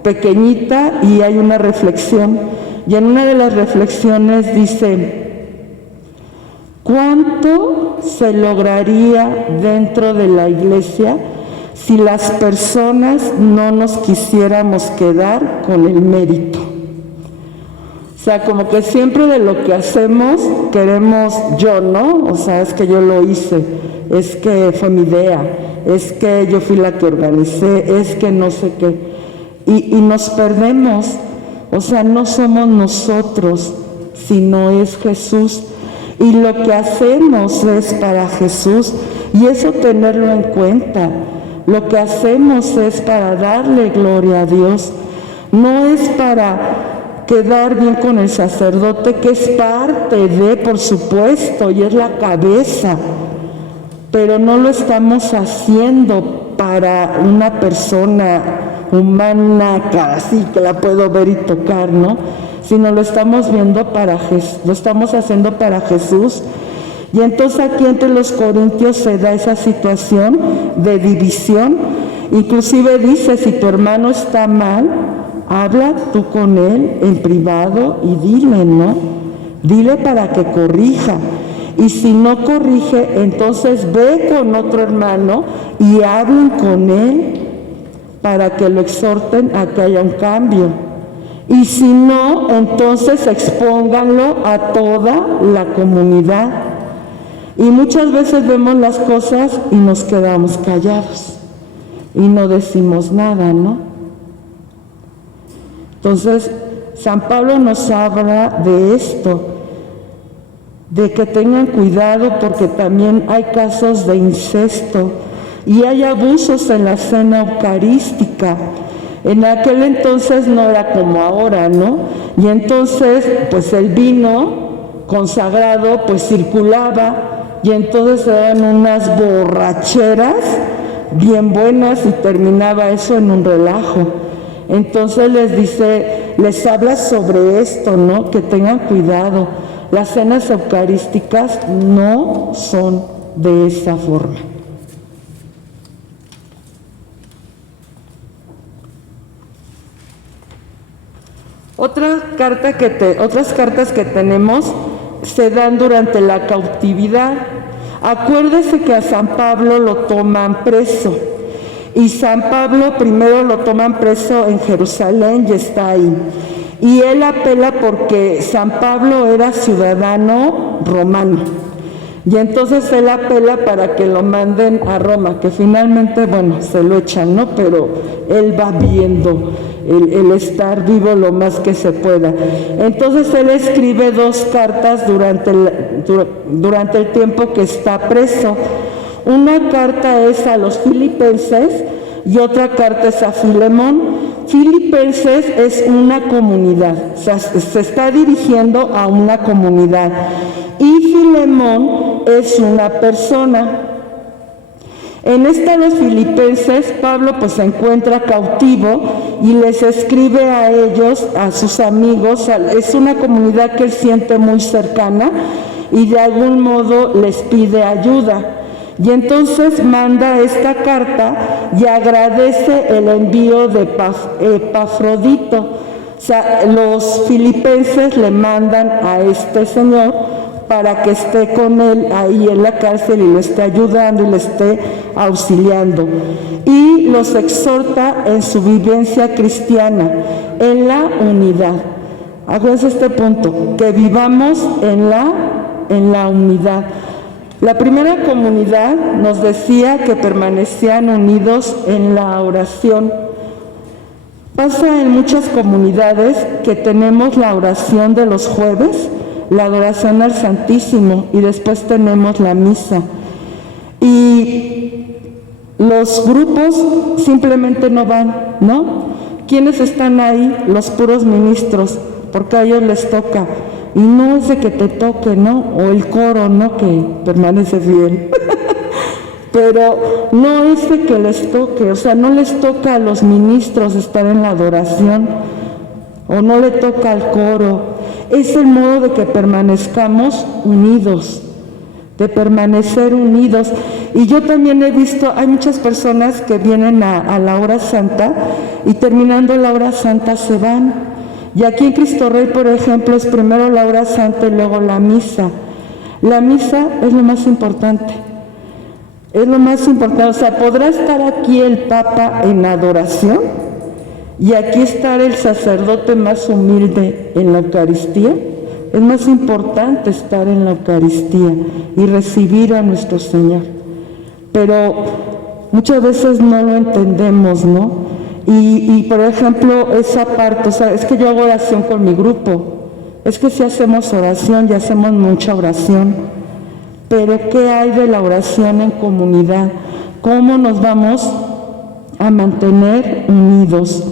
pequeñita y hay una reflexión, y en una de las reflexiones dice, ¿cuánto se lograría dentro de la iglesia si las personas no nos quisiéramos quedar con el mérito? O sea, como que siempre de lo que hacemos queremos yo, ¿no? O sea, es que yo lo hice, es que fue mi idea, es que yo fui la que organicé, es que no sé qué. Y nos perdemos, o sea, no somos nosotros, sino es Jesús. Y lo que hacemos es para Jesús, y eso tenerlo en cuenta. Lo que hacemos es para darle gloria a Dios, no es para quedar bien con el sacerdote, que es parte de, por supuesto, y es la cabeza, pero no lo estamos haciendo para una persona humana, así que la puedo ver y tocar, ¿no? Sino lo estamos viendo lo estamos haciendo para Jesús. Y entonces aquí entre los corintios se da esa situación de división. Inclusive dice, si tu hermano está mal, habla tú con él en privado y dile, ¿no? Dile para que corrija. Y si no corrige, entonces ve con otro hermano y hablen con él para que lo exhorten a que haya un cambio. Y si no, entonces expónganlo a toda la comunidad. Y muchas veces vemos las cosas y nos quedamos callados y no decimos nada, ¿no? Entonces, San Pablo nos habla de esto, de que tengan cuidado porque también hay casos de incesto y hay abusos en la cena eucarística. En aquel entonces no era como ahora, ¿no? Y entonces, pues el vino consagrado, pues circulaba y entonces eran unas borracheras bien buenas y terminaba eso en un relajo. Entonces les habla sobre esto, ¿no? Que tengan cuidado. Las cenas eucarísticas no son de esa forma. Otras cartas que tenemos se dan durante la cautividad. Acuérdese que a San Pablo lo toman preso. Y San Pablo primero lo toman preso en Jerusalén y está ahí. Y él apela porque San Pablo era ciudadano romano. Y entonces él apela para que lo manden a Roma, que finalmente, bueno, se lo echan, ¿no? Pero él va viendo el estar vivo lo más que se pueda. Entonces él escribe 2 cartas durante el tiempo que está preso. Una carta es a los filipenses y otra carta es a Filemón. Filipenses es una comunidad, o sea, se está dirigiendo a una comunidad. Y Filemón es una persona. En esta los filipenses, Pablo pues se encuentra cautivo y les escribe a ellos, a sus amigos, es una comunidad que él siente muy cercana y de algún modo les pide ayuda. Y entonces manda esta carta y agradece el envío de Epafrodito. O sea, los filipenses le mandan a este señor para que esté con él ahí en la cárcel y lo esté ayudando y le esté auxiliando. Y los exhorta en su vivencia cristiana, en la unidad. Acuérdense este punto, que vivamos en la unidad. La primera comunidad nos decía que permanecían unidos en la oración. Pasa en muchas comunidades que tenemos la oración de los jueves, la adoración al Santísimo y después tenemos la misa. Y los grupos simplemente no van, ¿no? ¿Quiénes están ahí? Los puros ministros, porque a ellos les toca. Y no es de que te toque, ¿no? O el coro, ¿no? Que permanece fiel. Pero no es de que les toque, o sea, no les toca a los ministros estar en la adoración, o no le toca al coro. Es el modo de que permanezcamos unidos, de permanecer unidos. Y yo también he visto, hay muchas personas que vienen a la hora santa y terminando la hora santa se van. Y aquí en Cristo Rey, por ejemplo, es primero la hora santa y luego la misa. La misa es lo más importante. Es lo más importante. O sea, podrá estar aquí el Papa en adoración Y aquí está el sacerdote más humilde en la Eucaristía. Es más importante estar en la Eucaristía y recibir a nuestro Señor. Pero muchas veces no lo entendemos, ¿no? Y por ejemplo, esa parte, o sea, es que yo hago oración con mi grupo. Es que si hacemos oración, ya hacemos mucha oración. Pero ¿qué hay de la oración en comunidad? ¿Cómo nos vamos a mantener unidos?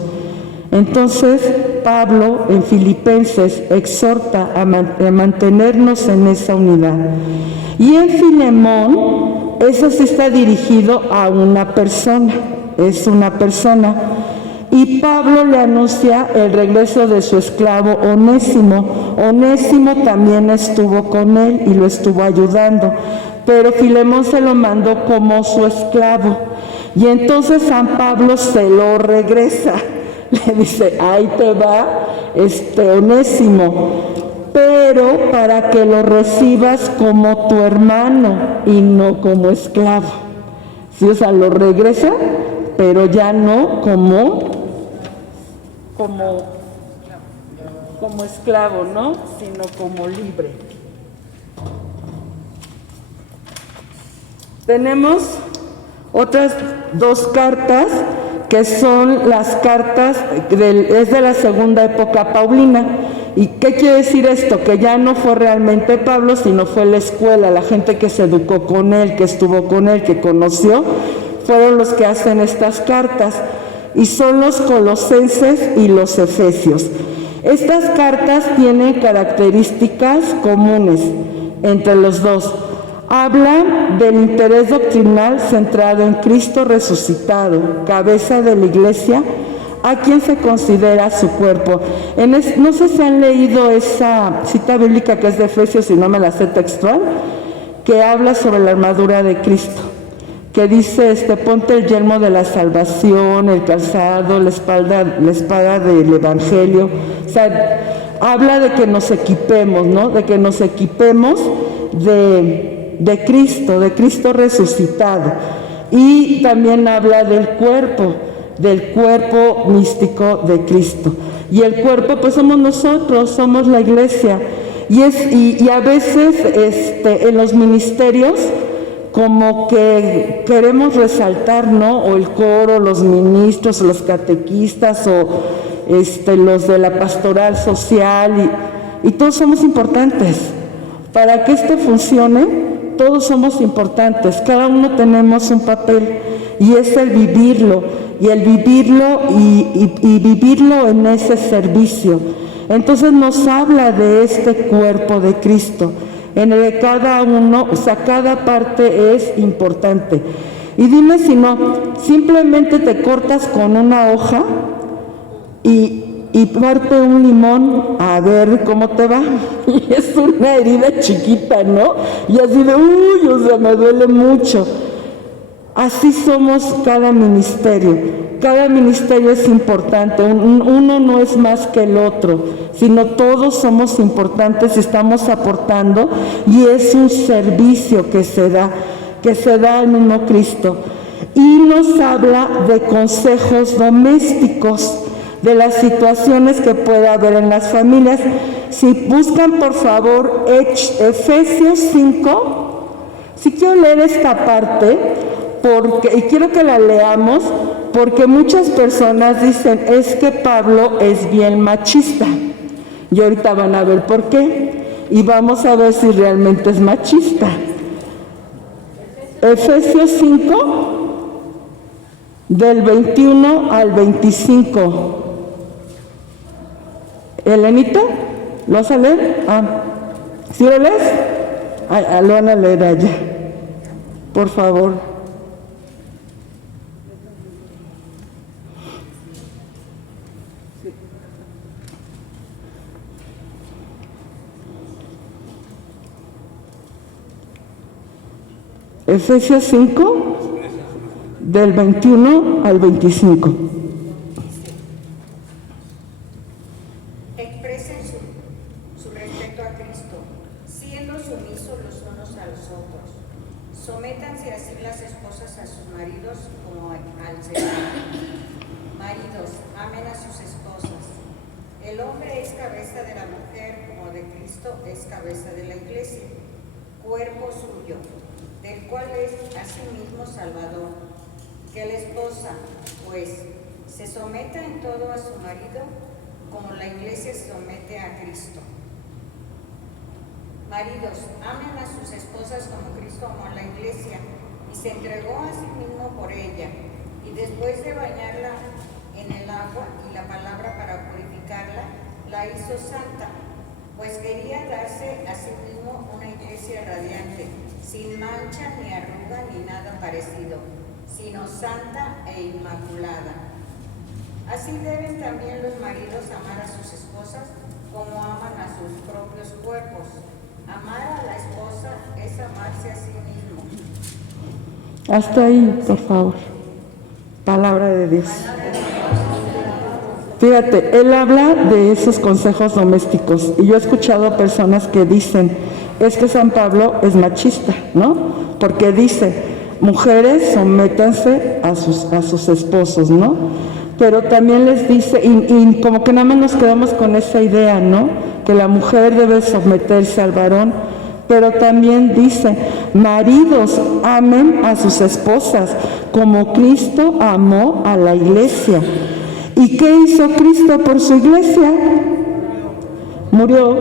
Entonces, Pablo en Filipenses exhorta a mantenernos en esa unidad. Y en Filemón, eso sí está dirigido a una persona, es una persona. Y Pablo le anuncia el regreso de su esclavo Onésimo. Onésimo también estuvo con él y lo estuvo ayudando, pero Filemón se lo mandó como su esclavo. Y entonces San Pablo se lo regresa. Le dice, ahí te va Onésimo, pero para que lo recibas como tu hermano y no como esclavo. Sí, o sea, lo regresa, pero ya no como esclavo, ¿no? Sino como libre. Tenemos otras dos cartas que son las cartas, es de la segunda época paulina. ¿Y qué quiere decir esto? Que ya no fue realmente Pablo, sino fue la escuela, la gente que se educó con él, que estuvo con él, que conoció, fueron los que hacen estas cartas. Y son los colosenses y los efesios. Estas cartas tienen características comunes entre los dos. Hablan del interés doctrinal centrado en Cristo resucitado, cabeza de la Iglesia, a quien se considera su cuerpo. No sé si han leído esa cita bíblica que es de Efesios, si no me la sé textual, que habla sobre la armadura de Cristo, que dice, ponte el yelmo de la salvación, el calzado, la espada del Evangelio. O sea, habla de que nos equipemos, ¿no? De que nos equipemos de Cristo resucitado. Y también habla del cuerpo místico de Cristo. Y el cuerpo, pues somos nosotros, somos la Iglesia. Y a veces en los ministerios, como que queremos resaltar, ¿no? O el coro, los ministros, los catequistas, o los de la pastoral social, y todos somos importantes. Para que esto funcione, todos somos importantes, cada uno tenemos un papel, y es el vivirlo, y vivirlo en ese servicio. Entonces nos habla de este cuerpo de Cristo, en el que cada uno, o sea, cada parte es importante. Y dime si no, simplemente te cortas con una hoja y parte un limón a ver cómo te va. Y es una herida chiquita, ¿no? Y así de, o sea, me duele mucho. Así somos cada ministerio. Cada ministerio es importante, uno no es más que el otro, sino todos somos importantes y estamos aportando, y es un servicio que se da al mismo Cristo. Y nos habla de consejos domésticos, de las situaciones que puede haber en las familias. Si buscan por favor Efesios 5, si quiero leer esta parte, y quiero que la leamos, porque muchas personas dicen, es que Pablo es bien machista, y ahorita van a ver por qué, y vamos a ver si realmente es machista. Efesios 5, del 21 al 25. Elenita, ¿lo vas a leer? ¿Sí lo lees? Lo van a leer allá, por favor. Efesios 5, del 21 al 25. Expresen su respeto a Cristo, siendo sumisos los unos a los otros. Sométanse así las esposas a sus maridos como al Señor. Maridos, amen a sus esposas. El hombre es cabeza de la mujer, como de Cristo es cabeza de la iglesia, cuerpo suyo, del cual es asimismo Salvador. Que la esposa, pues, se someta en todo a su marido, como la iglesia se somete a Cristo. Maridos, amen a sus esposas como Cristo amó a la iglesia y se entregó a sí mismo por ella, y después de bañarla en el agua y la palabra para purificarla, la hizo santa, pues quería darse a sí mismo una iglesia radiante, sin mancha ni arruga ni nada parecido, sino santa e inmaculada. Así deben también los maridos amar a sus esposas como aman a sus propios cuerpos. Amar a la esposa es amarse a sí mismo. Hasta ahí, por favor. Palabra de Dios. Fíjate, él habla de esos consejos domésticos y yo he escuchado personas que dicen, es que San Pablo es machista, ¿no? Porque dice, mujeres, sométanse a sus esposos, ¿no? Pero también les dice, y como que nada más nos quedamos con esa idea, ¿no? Que la mujer debe someterse al varón, pero también dice, maridos, amen a sus esposas, como Cristo amó a la iglesia. ¿Y qué hizo Cristo por su iglesia? Murió.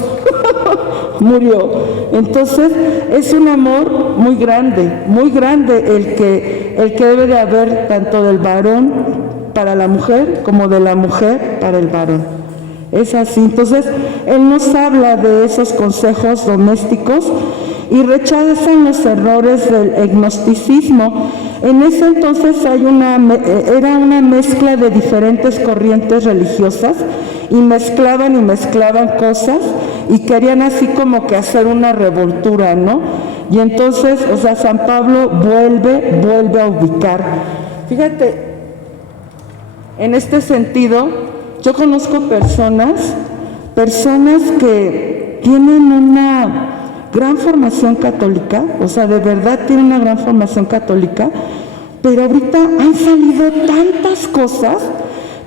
Murió. Entonces, es un amor muy grande el que debe de haber tanto del varón para la mujer como de la mujer para el varón. Es así. Entonces, él nos habla de esos consejos domésticos y rechazan los errores del gnosticismo. En ese entonces era una mezcla de diferentes corrientes religiosas y mezclaban cosas y querían así como que hacer una revoltura, ¿no? Y entonces, San Pablo vuelve a ubicar. Fíjate, en este sentido, yo conozco personas que tienen una gran formación católica, de verdad tienen una gran formación católica, pero ahorita han salido tantas cosas,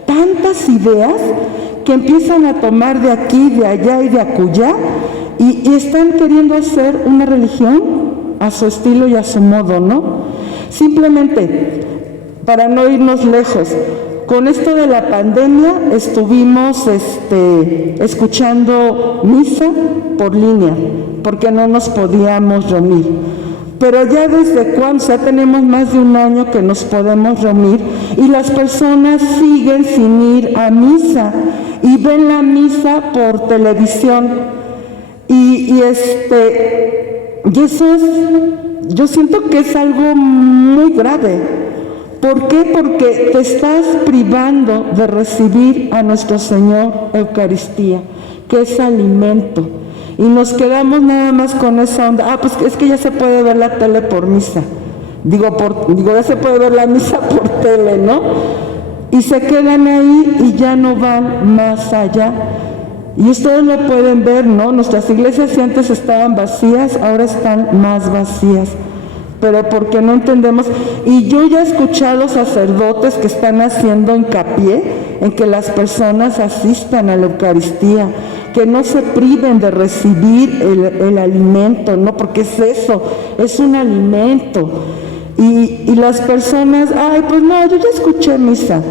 tantas ideas, que empiezan a tomar de aquí, de allá y de acullá, y están queriendo hacer una religión a su estilo y a su modo, ¿no? Simplemente, para no irnos lejos, con esto de la pandemia estuvimos escuchando misa por línea, porque no nos podíamos reunir. Pero ya desde cuando, ya tenemos más de un año que nos podemos reunir y las personas siguen sin ir a misa y ven la misa por televisión. Y eso yo siento que es algo muy grave. ¿Por qué? Porque te estás privando de recibir a nuestro Señor Eucaristía, que es alimento. Y nos quedamos nada más con esa onda. Pues es que ya se puede ver la tele por misa. Ya se puede ver la misa por tele, ¿no? Y se quedan ahí y ya no van más allá. Y ustedes lo pueden ver, ¿no? Nuestras iglesias si antes estaban vacías, ahora están más vacías. Pero porque no entendemos, y yo ya he escuchado sacerdotes que están haciendo hincapié en que las personas asistan a la Eucaristía, que no se priven de recibir el alimento, ¿no? Porque es eso, es un alimento. Y las personas, pues no, yo ya escuché misa,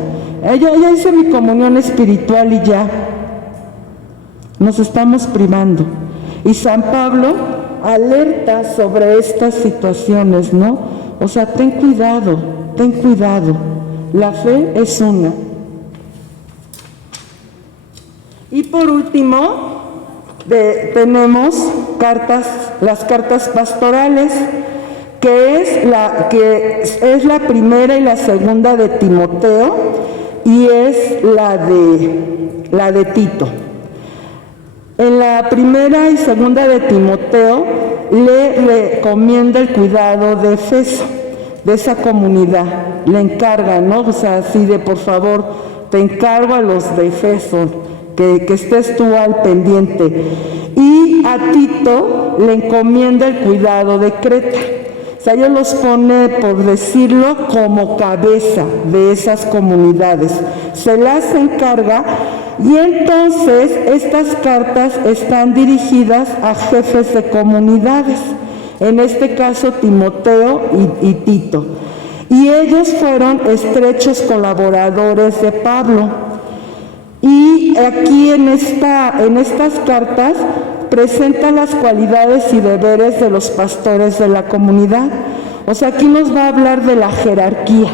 ya hice mi comunión espiritual y ya. Nos estamos privando. Y San Pablo alerta sobre estas situaciones, ¿no? Ten cuidado, la fe es una. Y por último, tenemos las cartas pastorales, que es la primera y la segunda de Timoteo, y es la de Tito. En la primera y segunda de Timoteo le recomienda el cuidado de Efeso, de esa comunidad, le encarga, ¿no? Así de por favor, te encargo a los de Efeso, que estés tú al pendiente. Y a Tito le encomienda el cuidado de Creta, O sea, ellos los pone, por decirlo, como cabeza de esas comunidades. Se las encarga y entonces estas cartas están dirigidas a jefes de comunidades, en este caso Timoteo y Tito. Y ellos fueron estrechos colaboradores de Pablo. Y aquí en estas cartas presenta las cualidades y deberes de los pastores de la comunidad. O sea, aquí nos va a hablar de la jerarquía,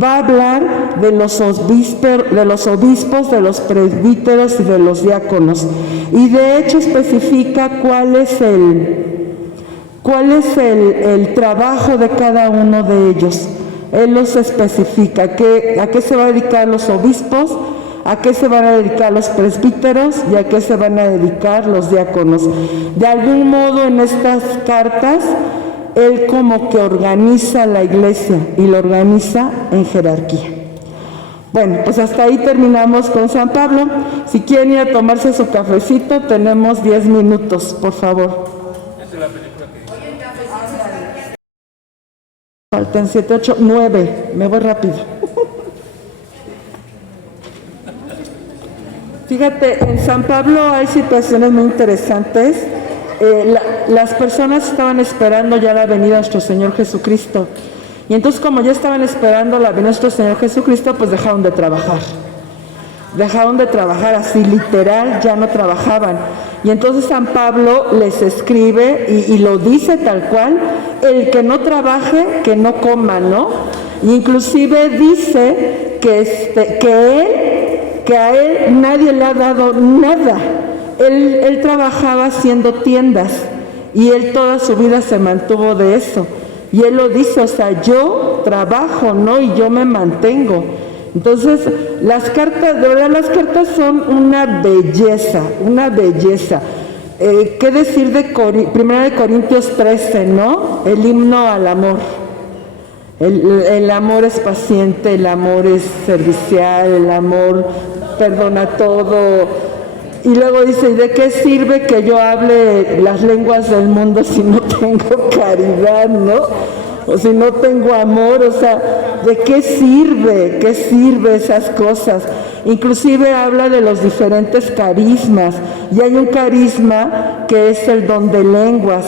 va a hablar de los obispos, de los presbíteros y de los diáconos. Y de hecho especifica cuál es el trabajo de cada uno de ellos. Él los especifica, a qué se va a dedicar los obispos, a qué se van a dedicar los presbíteros y a qué se van a dedicar los diáconos. De algún modo en estas cartas, él como que organiza la iglesia y lo organiza en jerarquía. Bueno, pues hasta ahí terminamos con San Pablo. Si quieren ir a tomarse su cafecito, tenemos 10 minutos, por favor. Esta es la película que... Faltan 7, 8, 9. Me voy rápido. Fíjate, en San Pablo hay situaciones muy interesantes. Las personas estaban esperando ya la venida de nuestro Señor Jesucristo. Y entonces, como ya estaban esperando la venida de nuestro Señor Jesucristo, pues dejaron de trabajar. Dejaron de trabajar así, literal, ya no trabajaban. Y entonces San Pablo les escribe y lo dice tal cual: el que no trabaje, que no coma, ¿no? Y inclusive dice que a él nadie le ha dado nada. Él trabajaba haciendo tiendas y él toda su vida se mantuvo de eso. Y él lo dice, o sea, yo trabajo, ¿no? Y yo me mantengo. Entonces, las cartas, de verdad, las cartas son una belleza, una belleza. ¿Qué decir de 1 Corintios 13, ¿no? El himno al amor. El amor es paciente, el amor es servicial, el amor perdona todo. Y luego dice, ¿y de qué sirve que yo hable las lenguas del mundo si no tengo caridad, no? O si no tengo amor, o sea, ¿de qué sirve? ¿Qué sirve esas cosas? Inclusive habla de los diferentes carismas, y hay un carisma que es el don de lenguas,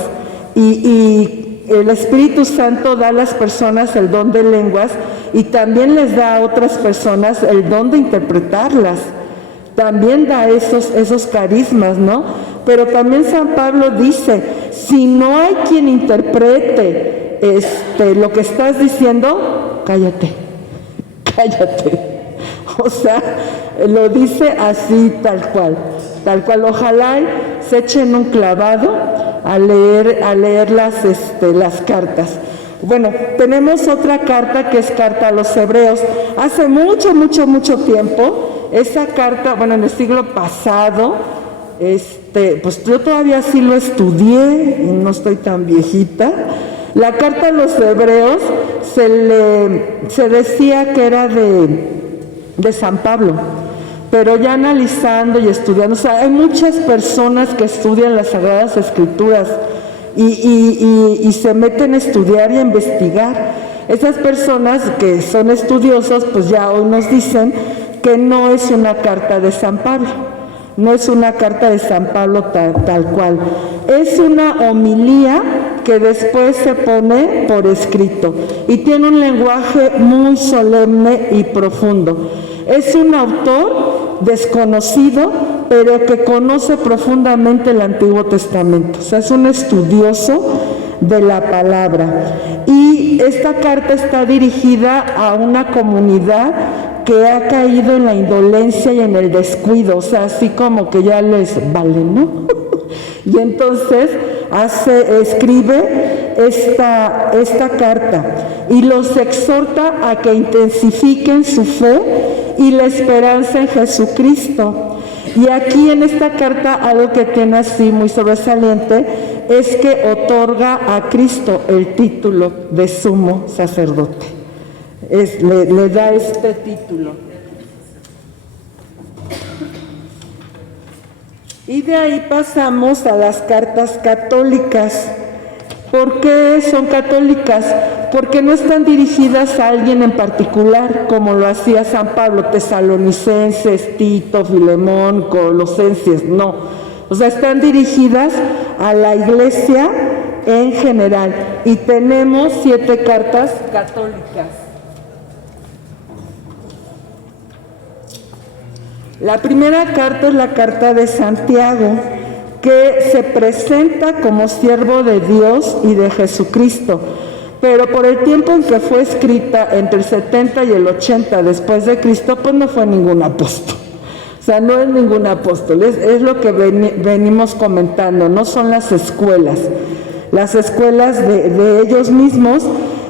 y el Espíritu Santo da a las personas el don de lenguas, y también les da a otras personas el don de interpretarlas. También da esos carismas, ¿no? Pero también San Pablo dice, si no hay quien interprete lo que estás diciendo, cállate. O sea, lo dice así tal cual. Ojalá se echen un clavado a leer las cartas. Bueno, tenemos otra carta que es carta a los hebreos. Hace mucho tiempo, esa carta, bueno, en el siglo pasado, pues yo todavía sí lo estudié, y no estoy tan viejita. La carta a los hebreos se decía que era de San Pablo, pero ya analizando y estudiando, o sea, hay muchas personas que estudian las Sagradas Escrituras y se meten a estudiar y a investigar. Esas personas que son estudiosos, pues ya hoy nos dicen que no es una carta de San Pablo, no es una carta de San Pablo tal cual, es una homilía que después se pone por escrito y tiene un lenguaje muy solemne y profundo. Es un autor desconocido, pero que conoce profundamente el Antiguo Testamento, o sea, es un estudioso de la palabra. Y esta carta está dirigida a una comunidad que ha caído en la indolencia y en el descuido, o sea, así como que ya les vale, ¿no? Y entonces escribe esta carta y los exhorta a que intensifiquen su fe y la esperanza en Jesucristo. Y aquí en esta carta algo que tiene así muy sobresaliente es que otorga a Cristo el título de sumo sacerdote. Le da este título. Y de ahí pasamos a las cartas católicas. ¿Por qué son católicas? Porque no están dirigidas a alguien en particular, como lo hacía San Pablo, Tesalonicenses, Tito, Filemón, Colosenses, no. O sea, están dirigidas a la Iglesia en general. Y tenemos 7 cartas católicas. La primera carta es la carta de Santiago, que se presenta como siervo de Dios y de Jesucristo, pero por el tiempo en que fue escrita, entre el 70 y el 80 después de Cristo, pues no fue ningún apóstol. O sea, no es ningún apóstol, es lo que venimos comentando, no son las escuelas de ellos mismos,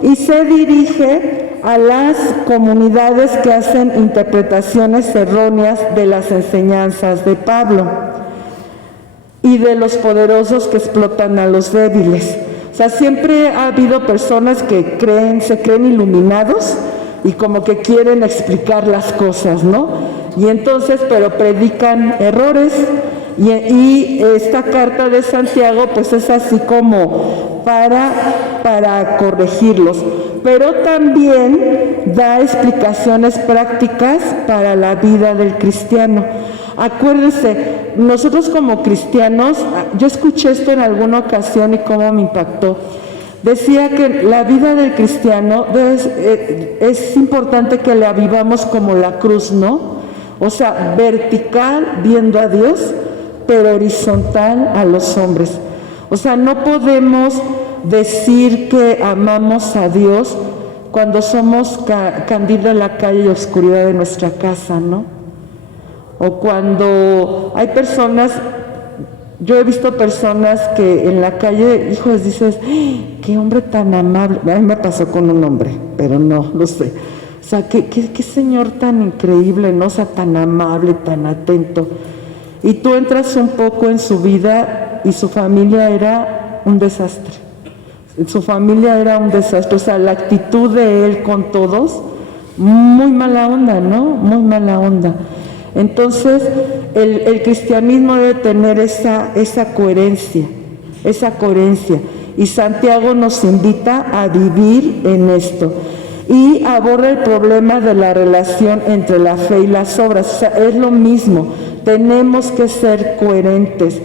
y se dirige a las comunidades que hacen interpretaciones erróneas de las enseñanzas de Pablo y de los poderosos que explotan a los débiles. O sea, siempre ha habido personas que se creen iluminados y como que quieren explicar las cosas, ¿no? Y entonces, pero predican errores. Y esta carta de Santiago, pues es así como para corregirlos. Pero también da explicaciones prácticas para la vida del cristiano. Acuérdense, nosotros como cristianos, yo escuché esto en alguna ocasión y cómo me impactó. Decía que la vida del cristiano es importante que la vivamos como la cruz, ¿no? O sea, vertical viendo a Dios, pero horizontal a los hombres. O sea, no podemos decir que amamos a Dios cuando somos candil en la calle y oscuridad de nuestra casa, ¿no? O cuando hay personas, yo he visto personas que en la calle, hijos, dices, qué hombre tan amable. A mí me pasó con un hombre, pero no, lo sé. O sea, qué señor tan increíble, ¿no? O sea, tan amable, tan atento. Y tú entras un poco en su vida y su familia era un desastre. Su familia era un desastre. O sea, la actitud de él con todos, muy mala onda, ¿no? Muy mala onda. Entonces, el cristianismo debe tener esa coherencia. Y Santiago nos invita a vivir en esto. Y aborda el problema de la relación entre la fe y las obras. O sea, es lo mismo. Tenemos que ser coherentes,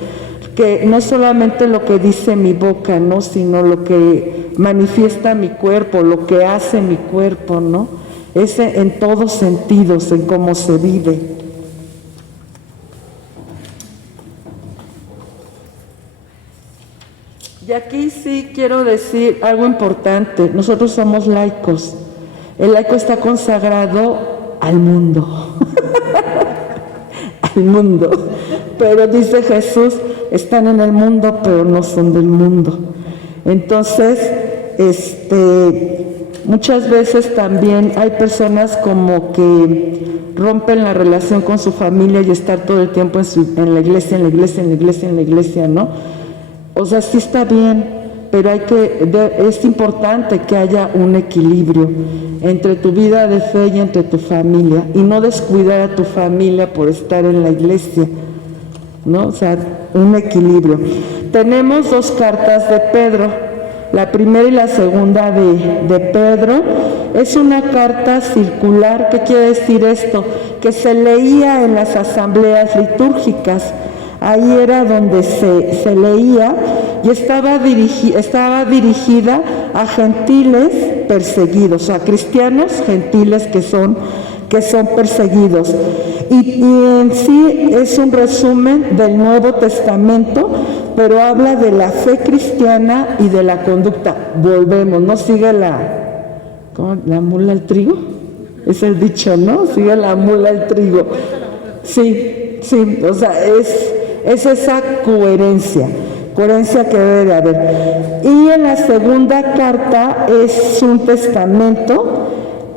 que no solamente lo que dice mi boca, ¿no? Sino lo que manifiesta mi cuerpo, lo que hace mi cuerpo, ¿no? Ese en todos sentidos, en cómo se vive. Y aquí sí quiero decir algo importante. Nosotros somos laicos. El laico está consagrado al mundo. Al mundo. Pero dice Jesús, están en el mundo, pero no son del mundo. Entonces, muchas veces también hay personas como que rompen la relación con su familia y estar todo el tiempo en la iglesia, ¿no? O sea, sí está bien, pero es importante que haya un equilibrio entre tu vida de fe y entre tu familia, y no descuidar a tu familia por estar en la iglesia, ¿no? O sea, un equilibrio. Tenemos 2 cartas de Pedro, la primera y la segunda de Pedro. Es una carta circular. ¿Qué quiere decir esto? Que se leía en las asambleas litúrgicas. Ahí era donde se leía, y estaba dirigida a gentiles perseguidos, a cristianos gentiles que son perseguidos. Y en sí es un resumen del Nuevo Testamento, pero habla de la fe cristiana y de la conducta. Volvemos, no sigue la mula al trigo, es el dicho, ¿no? Sigue la mula al trigo. Sí, o sea, es esa coherencia que debe de haber. Y en la segunda carta es un testamento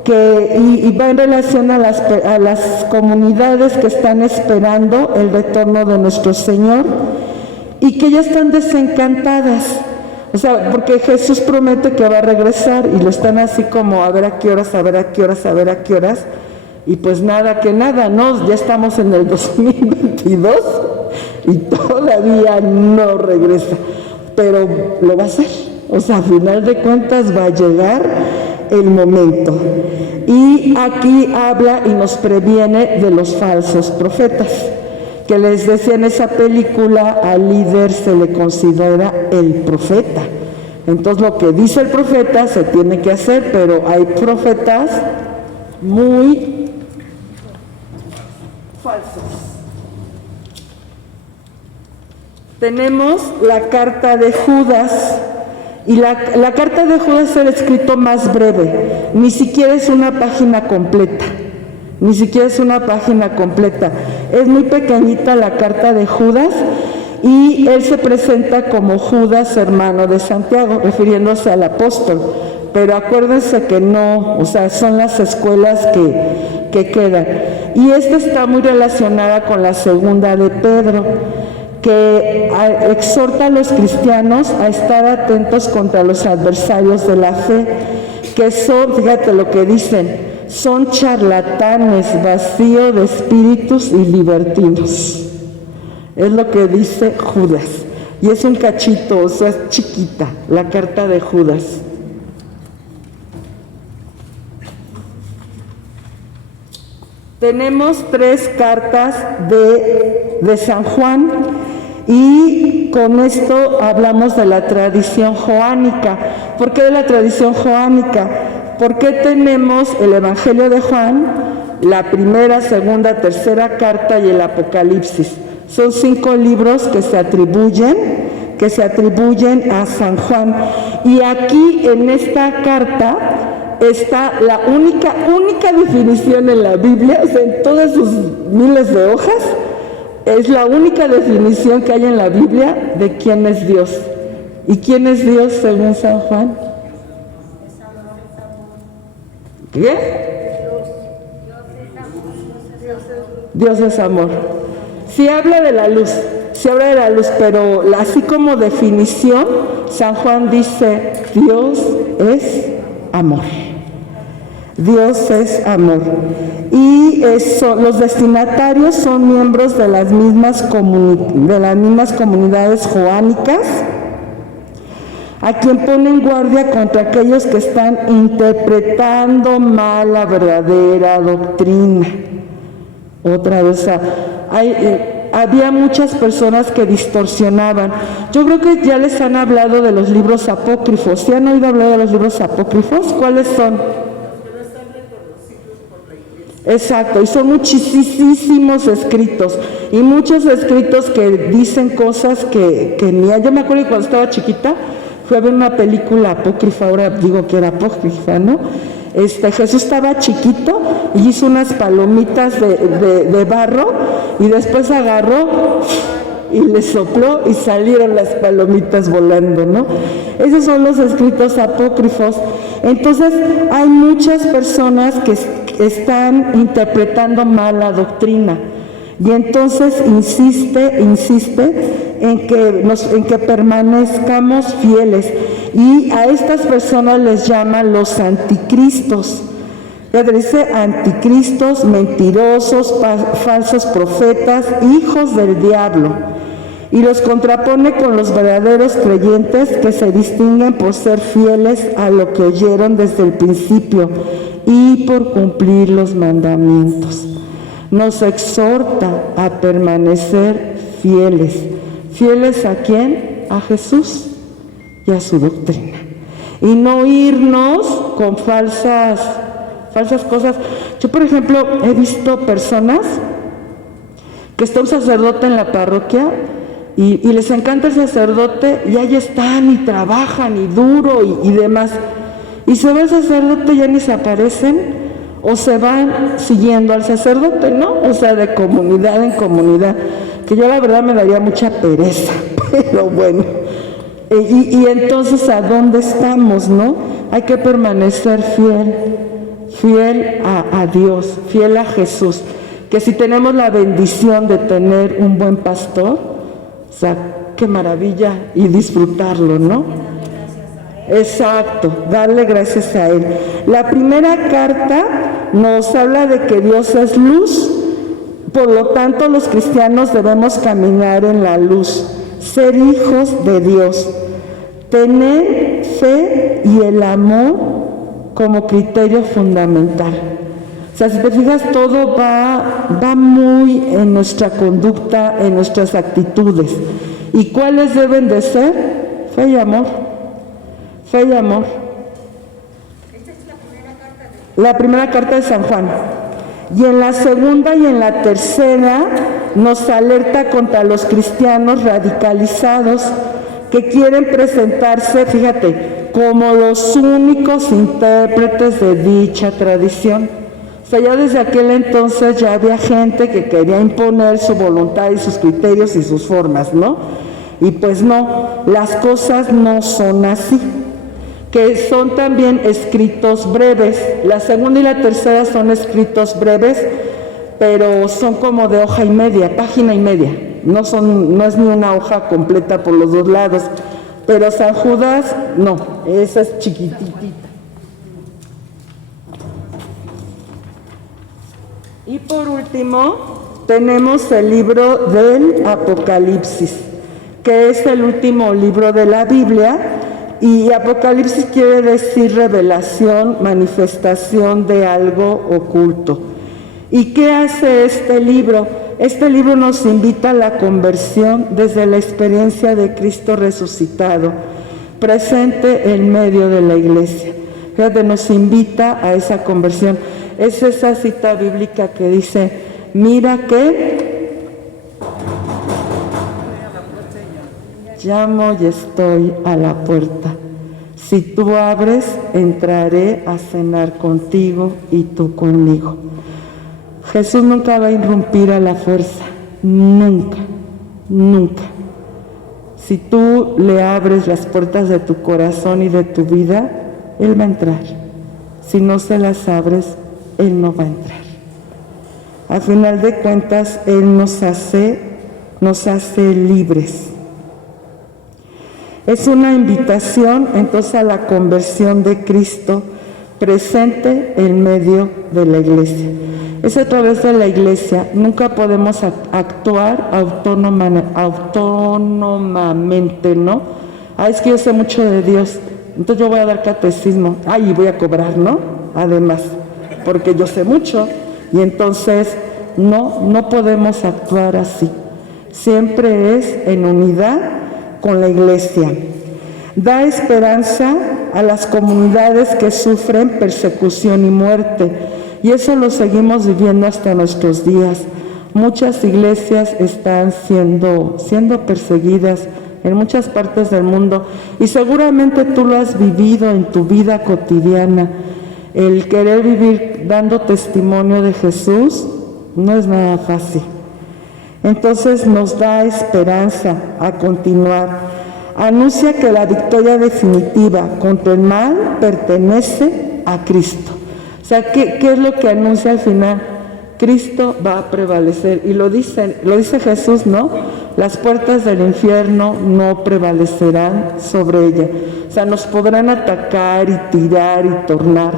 y va en relación a las comunidades que están esperando el retorno de nuestro Señor y que ya están desencantadas. O sea, porque Jesús promete que va a regresar y lo están así como a ver a qué horas. Y pues nada, ¿no? Ya estamos en el 2022 y todavía no regresa, pero lo va a hacer. O sea, a final de cuentas va a llegar el momento. Y aquí habla y nos previene de los falsos profetas, que les decía en esa película, al líder se le considera el profeta. Entonces lo que dice el profeta se tiene que hacer, pero hay profetas muy falsos. Tenemos la carta de Judas, y la carta de Judas es el escrito más breve, ni siquiera es una página completa, ni siquiera es una página completa, es muy pequeñita la carta de Judas, y él se presenta como Judas, hermano de Santiago, refiriéndose al apóstol, pero acuérdense que no, o sea, son las escuelas que quedan. Y esta está muy relacionada con la segunda de Pedro, que exhorta a los cristianos a estar atentos contra los adversarios de la fe, que son, fíjate lo que dicen, son charlatanes, vacíos de espíritus y libertinos. Es lo que dice Judas. Y es un cachito, o sea, es chiquita, la carta de Judas. Tenemos 3 cartas de San Juan, y con esto hablamos de la tradición joánica. ¿Por qué de la tradición joánica? Porque tenemos el Evangelio de Juan, la primera, segunda, tercera carta y el Apocalipsis. Son 5 libros que se atribuyen a San Juan. Y aquí en esta carta está la única definición en la Biblia, o sea, en todas sus miles de hojas, es la única definición que hay en la Biblia de quién es Dios. ¿Y quién es Dios según San Juan? ¿Qué? Dios es amor. Sí habla de la luz, pero así como definición, San Juan dice, Dios es amor. Dios es amor. Y los destinatarios son miembros de las mismas comunidades joánicas, a quien pone en guardia contra aquellos que están interpretando mal la verdadera doctrina. Otra vez, había muchas personas que distorsionaban. Yo creo que ya les han hablado de los libros apócrifos. ¿Sí han oído hablar de los libros apócrifos? ¿Cuáles son? Exacto, y son muchísimos escritos, y muchos escritos que dicen cosas que ni yo me acuerdo que cuando estaba chiquita fui a ver una película apócrifa, ahora digo que era apócrifa, ¿no? Jesús estaba chiquito y hizo unas palomitas de barro, y después agarró y le sopló y salieron las palomitas volando, ¿no? Esos son los escritos apócrifos. Entonces hay muchas personas que están interpretando mal la doctrina, y entonces insiste en que permanezcamos fieles, y a estas personas les llaman los anticristos. Ya dice anticristos, mentirosos, falsos profetas, hijos del diablo, y los contrapone con los verdaderos creyentes, que se distinguen por ser fieles a lo que oyeron desde el principio y por cumplir los mandamientos. Nos exhorta a permanecer fieles. ¿Fieles a quién? A Jesús y a su doctrina, y no irnos con falsas cosas. Yo, por ejemplo, he visto personas que está un sacerdote en la parroquia y les encanta el sacerdote, y ahí están y trabajan y duro y demás, y se va el sacerdote, ya ni se aparecen, o se van siguiendo al sacerdote, ¿no? O sea, de comunidad en comunidad, que yo la verdad me daría mucha pereza, pero bueno. Y entonces, ¿a dónde estamos, no? Hay que permanecer fiel a Dios, fiel a Jesús, que si tenemos la bendición de tener un buen pastor, o sea, qué maravilla, y disfrutarlo, ¿no? Exacto, darle gracias a Él. La primera carta nos habla de que Dios es luz, por lo tanto los cristianos debemos caminar en la luz, ser hijos de Dios, tener fe y el amor como criterio fundamental. O sea, si te fijas, todo va muy en nuestra conducta, en nuestras actitudes. ¿Y cuáles deben de ser? Fe y amor. Fe y amor. Esta es la primera carta de San Juan. Y en la segunda y en la tercera nos alerta contra los cristianos radicalizados que quieren presentarse, fíjate, como los únicos intérpretes de dicha tradición. O sea, ya desde aquel entonces ya había gente que quería imponer su voluntad y sus criterios y sus formas, ¿no? Y pues no, las cosas no son así, que son también escritos breves. La segunda y la tercera son escritos breves, pero son como de hoja y media, página y media. No es ni una hoja completa por los dos lados. Pero San Judas, no, esa es chiquititita. Y por último, tenemos el libro del Apocalipsis, que es el último libro de la Biblia. Y Apocalipsis quiere decir revelación, manifestación de algo oculto. ¿Y qué hace este libro? Este libro nos invita a la conversión desde la experiencia de Cristo resucitado, presente en medio de la iglesia. Fíjate, nos invita a esa conversión. Es esa cita bíblica que dice, mira que llamo y estoy a la puerta. Si tú abres, entraré a cenar contigo y tú conmigo. Jesús nunca va a irrumpir a la fuerza, nunca, nunca. Si tú le abres las puertas de tu corazón y de tu vida, Él va a entrar. Si no se las abres, Él no va a entrar. Al final de cuentas, Él nos hace libres. Es una invitación entonces a la conversión de Cristo presente en medio de la iglesia. Es a través de la iglesia, nunca podemos actuar autónomamente, ¿no? Es que yo sé mucho de Dios, entonces yo voy a dar catecismo, y voy a cobrar, ¿no? Además, porque yo sé mucho, y entonces no podemos actuar así. Siempre es en unidad con la iglesia. Da esperanza a las comunidades que sufren persecución y muerte, y eso lo seguimos viviendo hasta nuestros días. Muchas iglesias están siendo perseguidas en muchas partes del mundo, y seguramente tú lo has vivido en tu vida cotidiana. El querer vivir dando testimonio de Jesús no es nada fácil. Entonces nos da esperanza a continuar. Anuncia que la victoria definitiva contra el mal pertenece a Cristo. O sea, ¿qué es lo que anuncia al final? Cristo va a prevalecer. Y lo dice Jesús, ¿no? Las puertas del infierno no prevalecerán sobre ella. O sea, nos podrán atacar y tirar y tornar,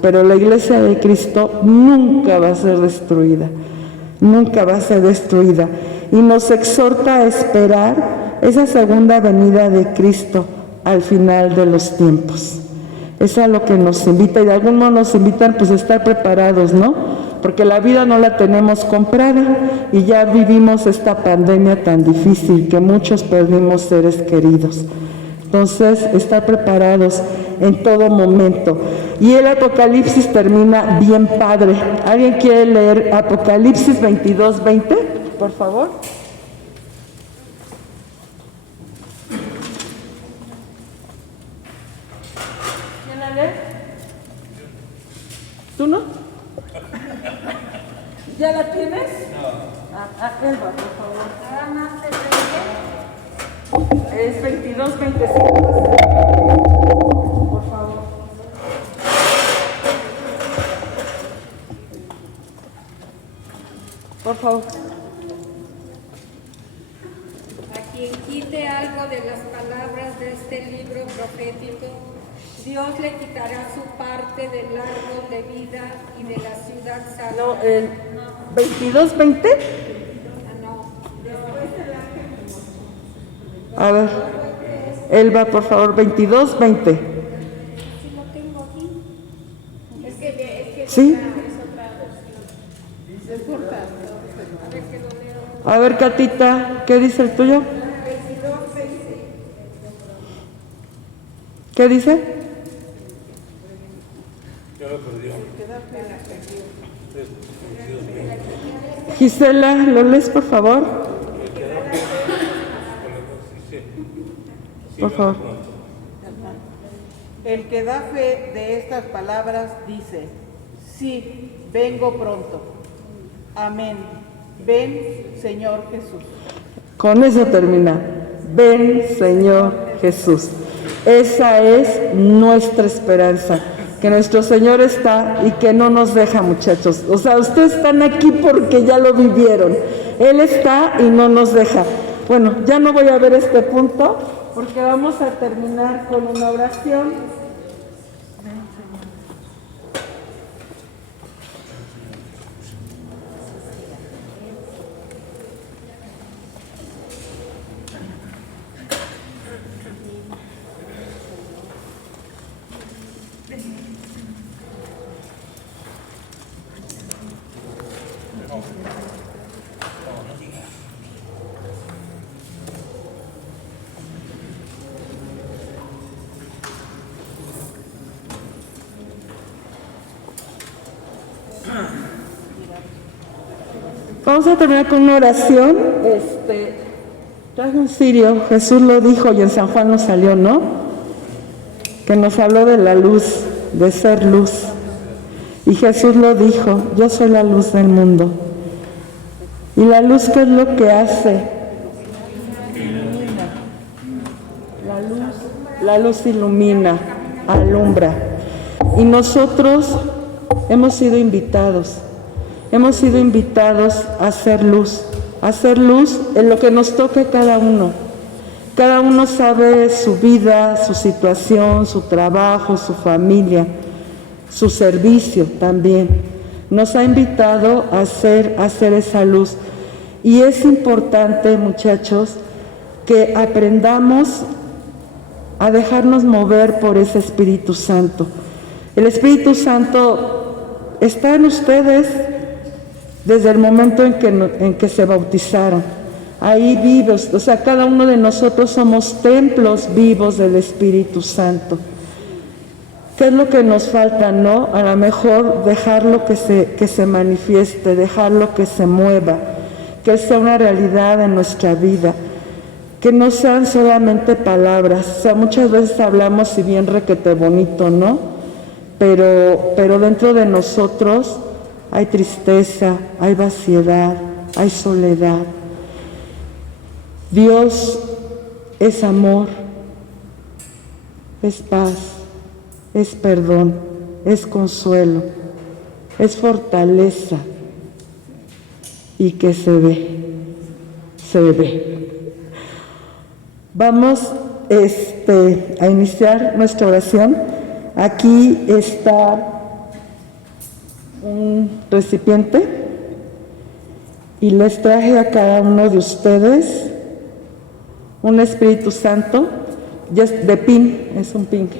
pero la iglesia de Cristo nunca va a ser destruida. Nunca va a ser destruida. Y nos exhorta a esperar esa segunda venida de Cristo al final de los tiempos. Es a lo que nos invita, y de algún modo nos invitan pues a estar preparados, ¿no? Porque la vida no la tenemos comprada, y ya vivimos esta pandemia tan difícil que muchos perdimos seres queridos. Entonces, estar preparados en todo momento. Y el Apocalipsis termina bien padre. ¿Alguien quiere leer Apocalipsis 22:20? Por favor. ¿Quién la lee? ¿Tú no? ¿Ya la tienes? No. Elba, por favor. Nada más te Es 22:25. Por favor. Por favor. A quien quite algo de las palabras de este libro profético, Dios le quitará su parte del árbol de vida y de la ciudad santa. No, el 22:20. No, después de la A ver. Elba, por favor, 22, 20. Si lo tengo aquí. Es que ¿Sí? es otra versión. No importa. A ver que lo leo. A ver, Catita, ¿qué dice el tuyo? ¿Qué dice? Ya lo perdió. Gisela, ¿lo lees, por favor? Por favor. El que da fe de estas palabras dice, sí, vengo pronto. Amén. Ven, Señor Jesús. Con eso termina. Ven, Señor Jesús. Esa es nuestra esperanza, que nuestro Señor está y que no nos deja, muchachos. O sea, ustedes están aquí porque ya lo vivieron. Él está y no nos deja. Bueno, ya no voy a ver este punto porque vamos a terminar con una oración. Vamos a terminar con una oración. Traje un cirio, Jesús lo dijo y en San Juan nos salió, ¿no? Que nos habló de la luz, de ser luz. Y Jesús lo dijo, yo soy la luz del mundo. ¿Y la luz qué es lo que hace? La luz ilumina, alumbra. Y nosotros hemos sido invitados a hacer luz en lo que nos toque cada uno. Cada uno sabe su vida, su situación, su trabajo, su familia, su servicio también. Nos ha invitado a hacer esa luz. Y es importante, muchachos, que aprendamos a dejarnos mover por ese Espíritu Santo. El Espíritu Santo está en ustedes desde el momento en que se bautizaron. Ahí vivos, o sea, cada uno de nosotros somos templos vivos del Espíritu Santo. ¿Qué es lo que nos falta, no? A lo mejor dejarlo que se manifieste, dejarlo que se mueva, que sea una realidad en nuestra vida, que no sean solamente palabras. O sea, muchas veces hablamos y bien requete bonito, ¿no? Pero dentro de nosotros hay tristeza, hay vaciedad, hay soledad. Dios es amor, es paz, es perdón, es consuelo, es fortaleza y que se ve. Vamos a iniciar nuestra oración. Aquí está un recipiente y les traje a cada uno de ustedes un Espíritu Santo, ya es de pin, es un pin,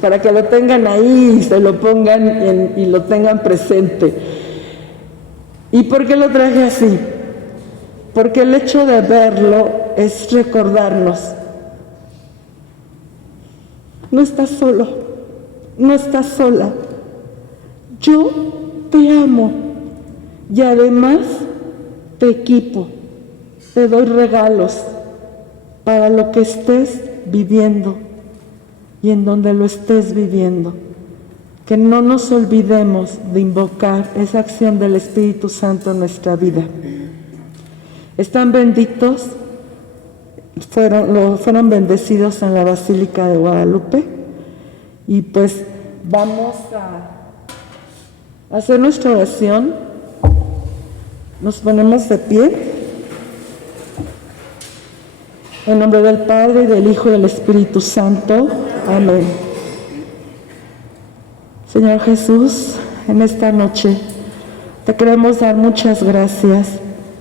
para que lo tengan ahí y se lo pongan y lo tengan presente. ¿Y por qué lo traje así? Porque el hecho de verlo es recordarnos, no estás solo, no estás sola, yo te amo y además te equipo, te doy regalos para lo que estés viviendo y en donde lo estés viviendo. Que no nos olvidemos de invocar esa acción del Espíritu Santo en nuestra vida. Están benditos, fueron bendecidos en la Basílica de Guadalupe y pues vamos a hacer nuestra oración. Nos ponemos de pie. En nombre del Padre, y del Hijo y del Espíritu Santo. Amén. Señor Jesús, en esta noche te queremos dar muchas gracias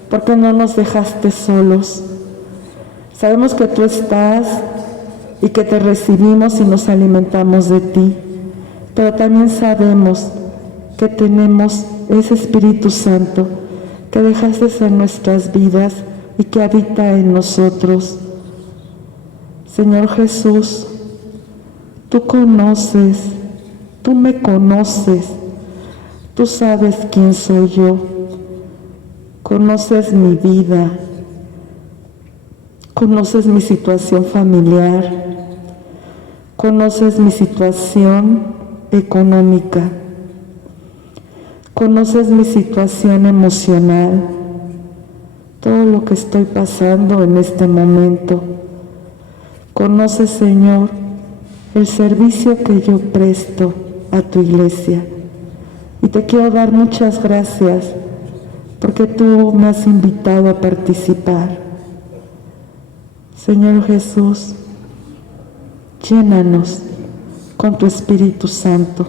porque no nos dejaste solos. Sabemos que tú estás y que te recibimos y nos alimentamos de ti. Pero también sabemos que tenemos ese Espíritu Santo que dejaste en nuestras vidas y que habita en nosotros. Señor Jesús, tú conoces, tú me conoces, tú sabes quién soy yo, conoces mi vida, conoces mi situación familiar, conoces mi situación económica, conoces mi situación emocional, todo lo que estoy pasando en este momento. Conoces, Señor, el servicio que yo presto a tu iglesia. Y te quiero dar muchas gracias porque tú me has invitado a participar. Señor Jesús, llénanos con tu Espíritu Santo,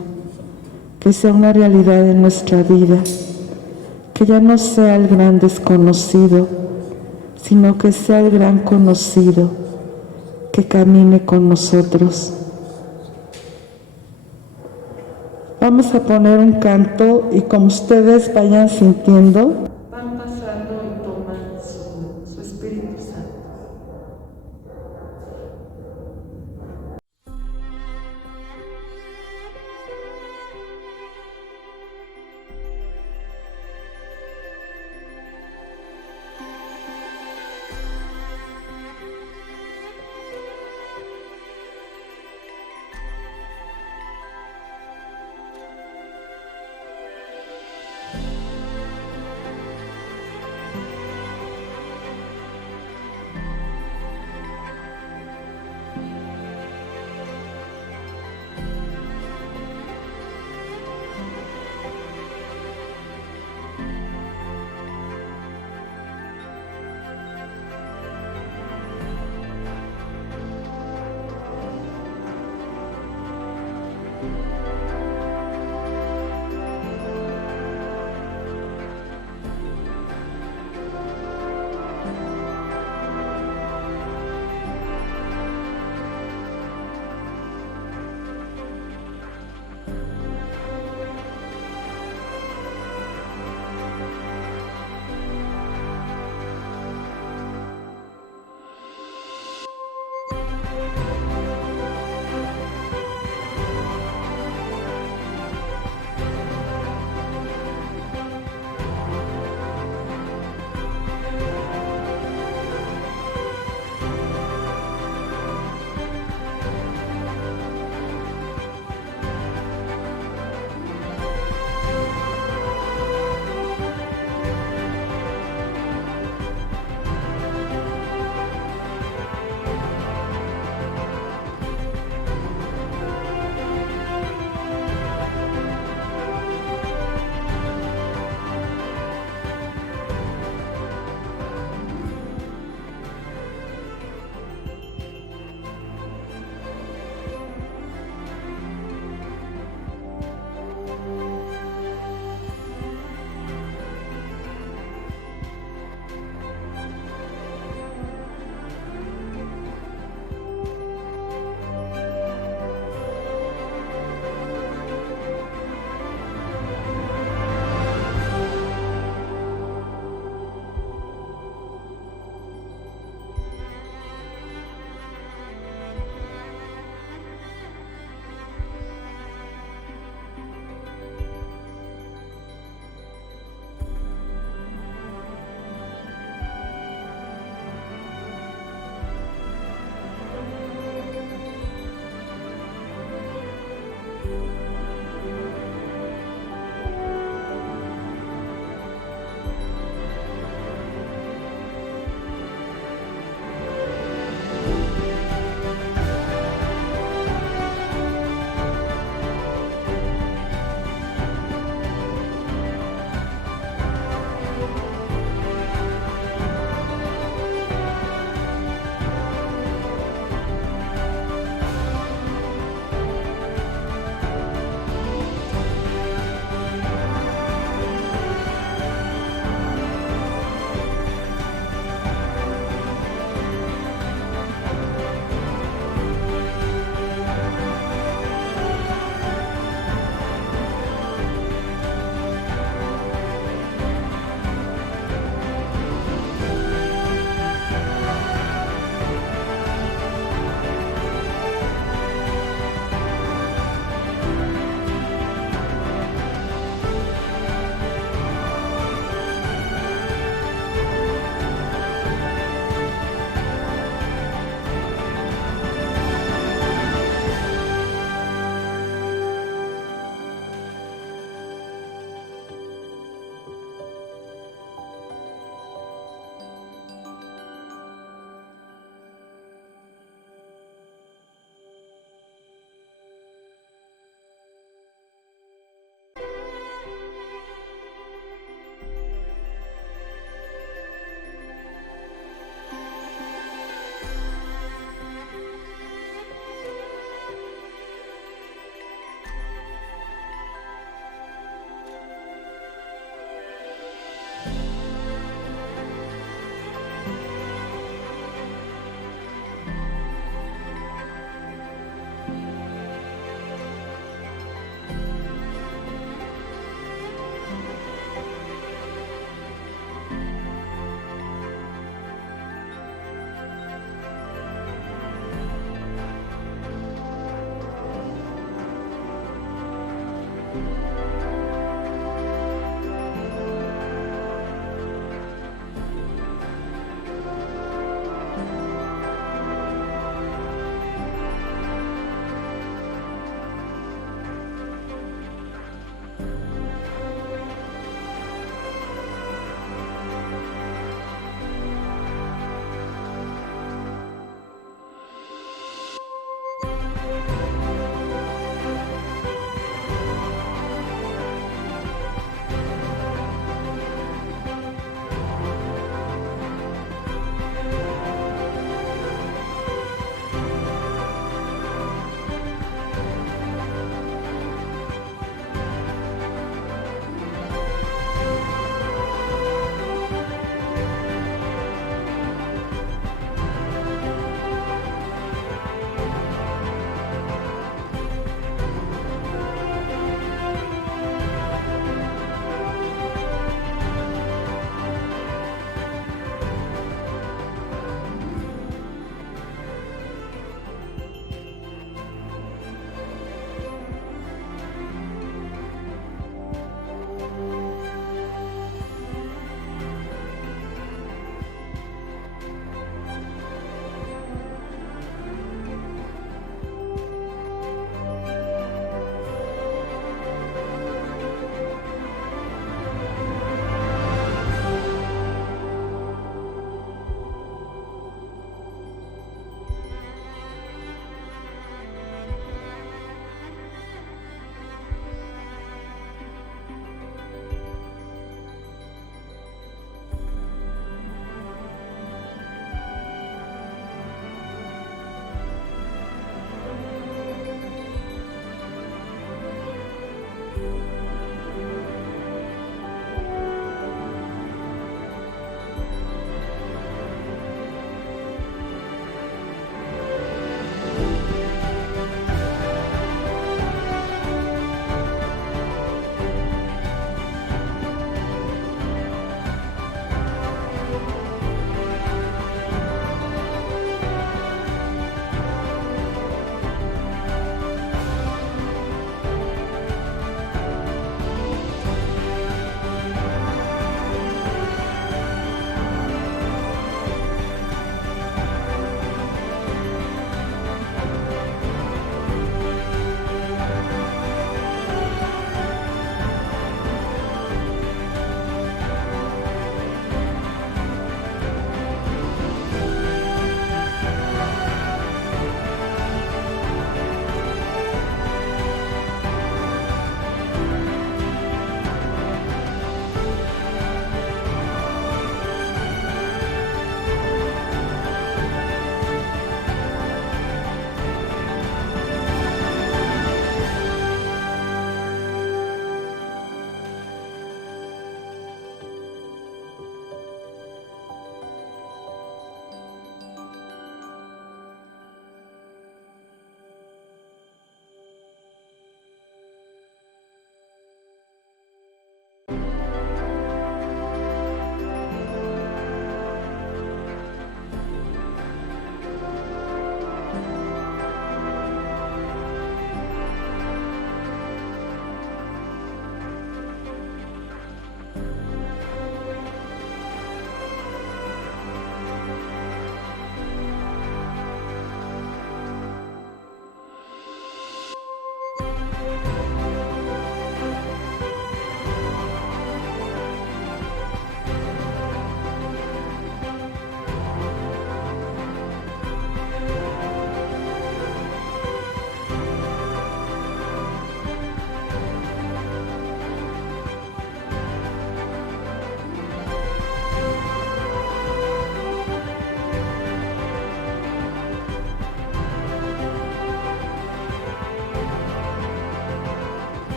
que sea una realidad en nuestra vida, que ya no sea el gran desconocido, sino que sea el gran conocido, que camine con nosotros. Vamos a poner un canto y como ustedes vayan sintiendo, van pasando y toman su Espíritu Santo.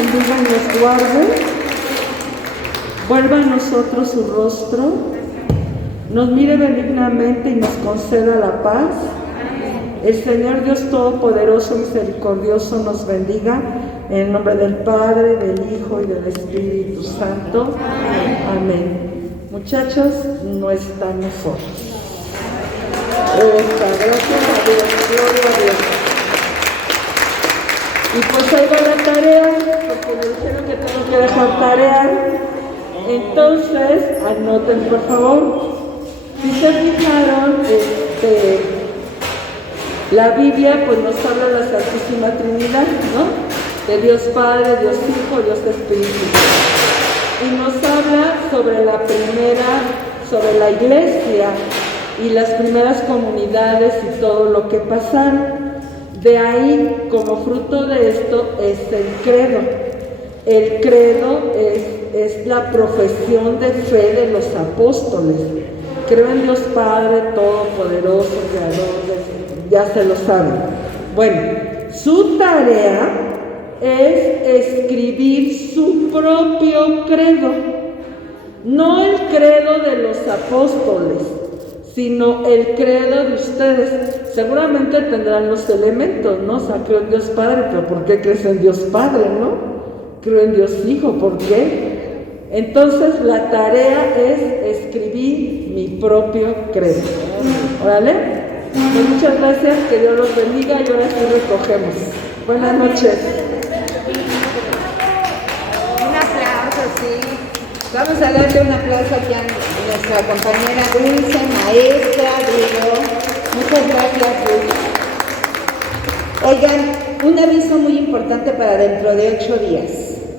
bendiga y nos guarde, vuelva a nosotros su rostro, nos mire benignamente y nos conceda la paz. El Señor Dios Todopoderoso, misericordioso, nos bendiga en el nombre del Padre, del Hijo y del Espíritu Santo. Amén. Muchachos, no estamos solos. Gracias a Dios, gloria a Dios. Y pues ahí va la tarea, porque me dijeron que tengo que dejar tarea. Entonces, anoten por favor. Si se fijaron, la Biblia pues nos habla de la Santísima Trinidad, ¿no? De Dios Padre, Dios Hijo, Dios Espíritu. Y nos habla sobre sobre la iglesia y las primeras comunidades y todo lo que pasaron. De ahí, como fruto de esto, es el credo. El credo es la profesión de fe de los apóstoles. Creo en Dios Padre Todopoderoso, Creador, ya se lo saben. Bueno, su tarea es escribir su propio credo. No el credo de los apóstoles, sino el credo de ustedes. Seguramente tendrán los elementos, ¿no? O sea, creo en Dios Padre, pero ¿por qué crees en Dios Padre, no? Creo en Dios Hijo, ¿por qué? Entonces, la tarea es escribir mi propio credo. ¿Vale? Pues muchas gracias, que Dios los bendiga y ahora sí recogemos. Buenas noches. Un aplauso, sí. Vamos a darle un aplauso aquí a nuestra compañera Dulce, maestra, digo. Muchas gracias, Dulce. Oigan, un aviso muy importante para dentro de 8 días.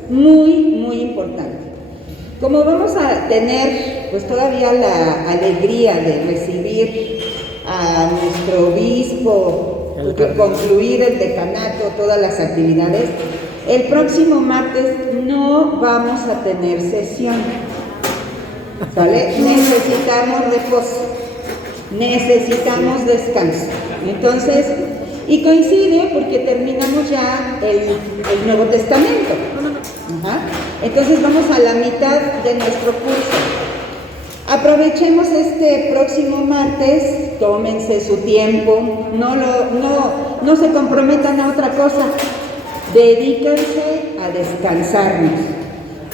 Muy importante. Como vamos a tener pues todavía la alegría de recibir a nuestro obispo, concluir el decanato, todas las actividades, el próximo martes no vamos a tener sesión, ¿sale? Necesitamos reposo, necesitamos descanso. Entonces, y coincide porque terminamos ya el Nuevo Testamento. Ajá. Entonces vamos a la mitad de nuestro curso. Aprovechemos este próximo martes, tómense su tiempo, no se comprometan a otra cosa, dedíquense a descansarnos,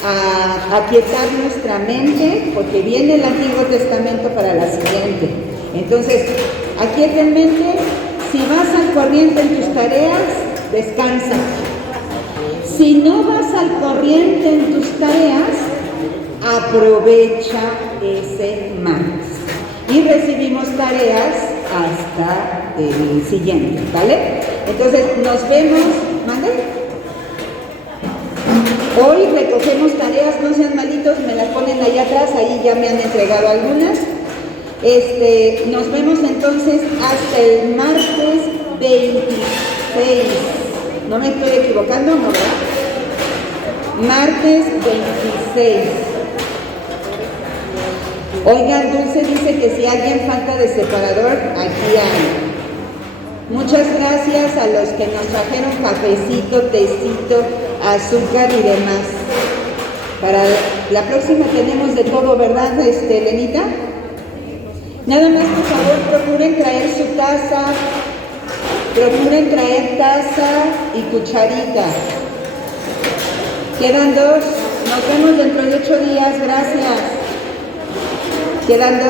a aquietar nuestra mente, porque viene el Antiguo Testamento para la siguiente. Entonces, aquieten mente, si vas al corriente en tus tareas, descansa. Si no vas al corriente en tus tareas, aprovecha ese martes. Y recibimos tareas hasta el siguiente, ¿vale? Entonces, nos vemos, ¿mande? Hoy recogemos tareas, no sean malitos, me las ponen allá atrás, ahí ya me han entregado algunas. Nos vemos entonces hasta el martes 26. ¿No me estoy equivocando, no, verdad? Martes 26. Oigan, Dulce dice que si alguien falta de separador, aquí hay. Muchas gracias a los que nos trajeron cafecito, tecito, azúcar y demás. Para la próxima tenemos de todo, ¿verdad, Lenita? Nada más, por favor, procuren traer su taza. Procuren traer taza y cucharita. Quedan 2. Nos vemos dentro de 8 días. Gracias. Quedan 2.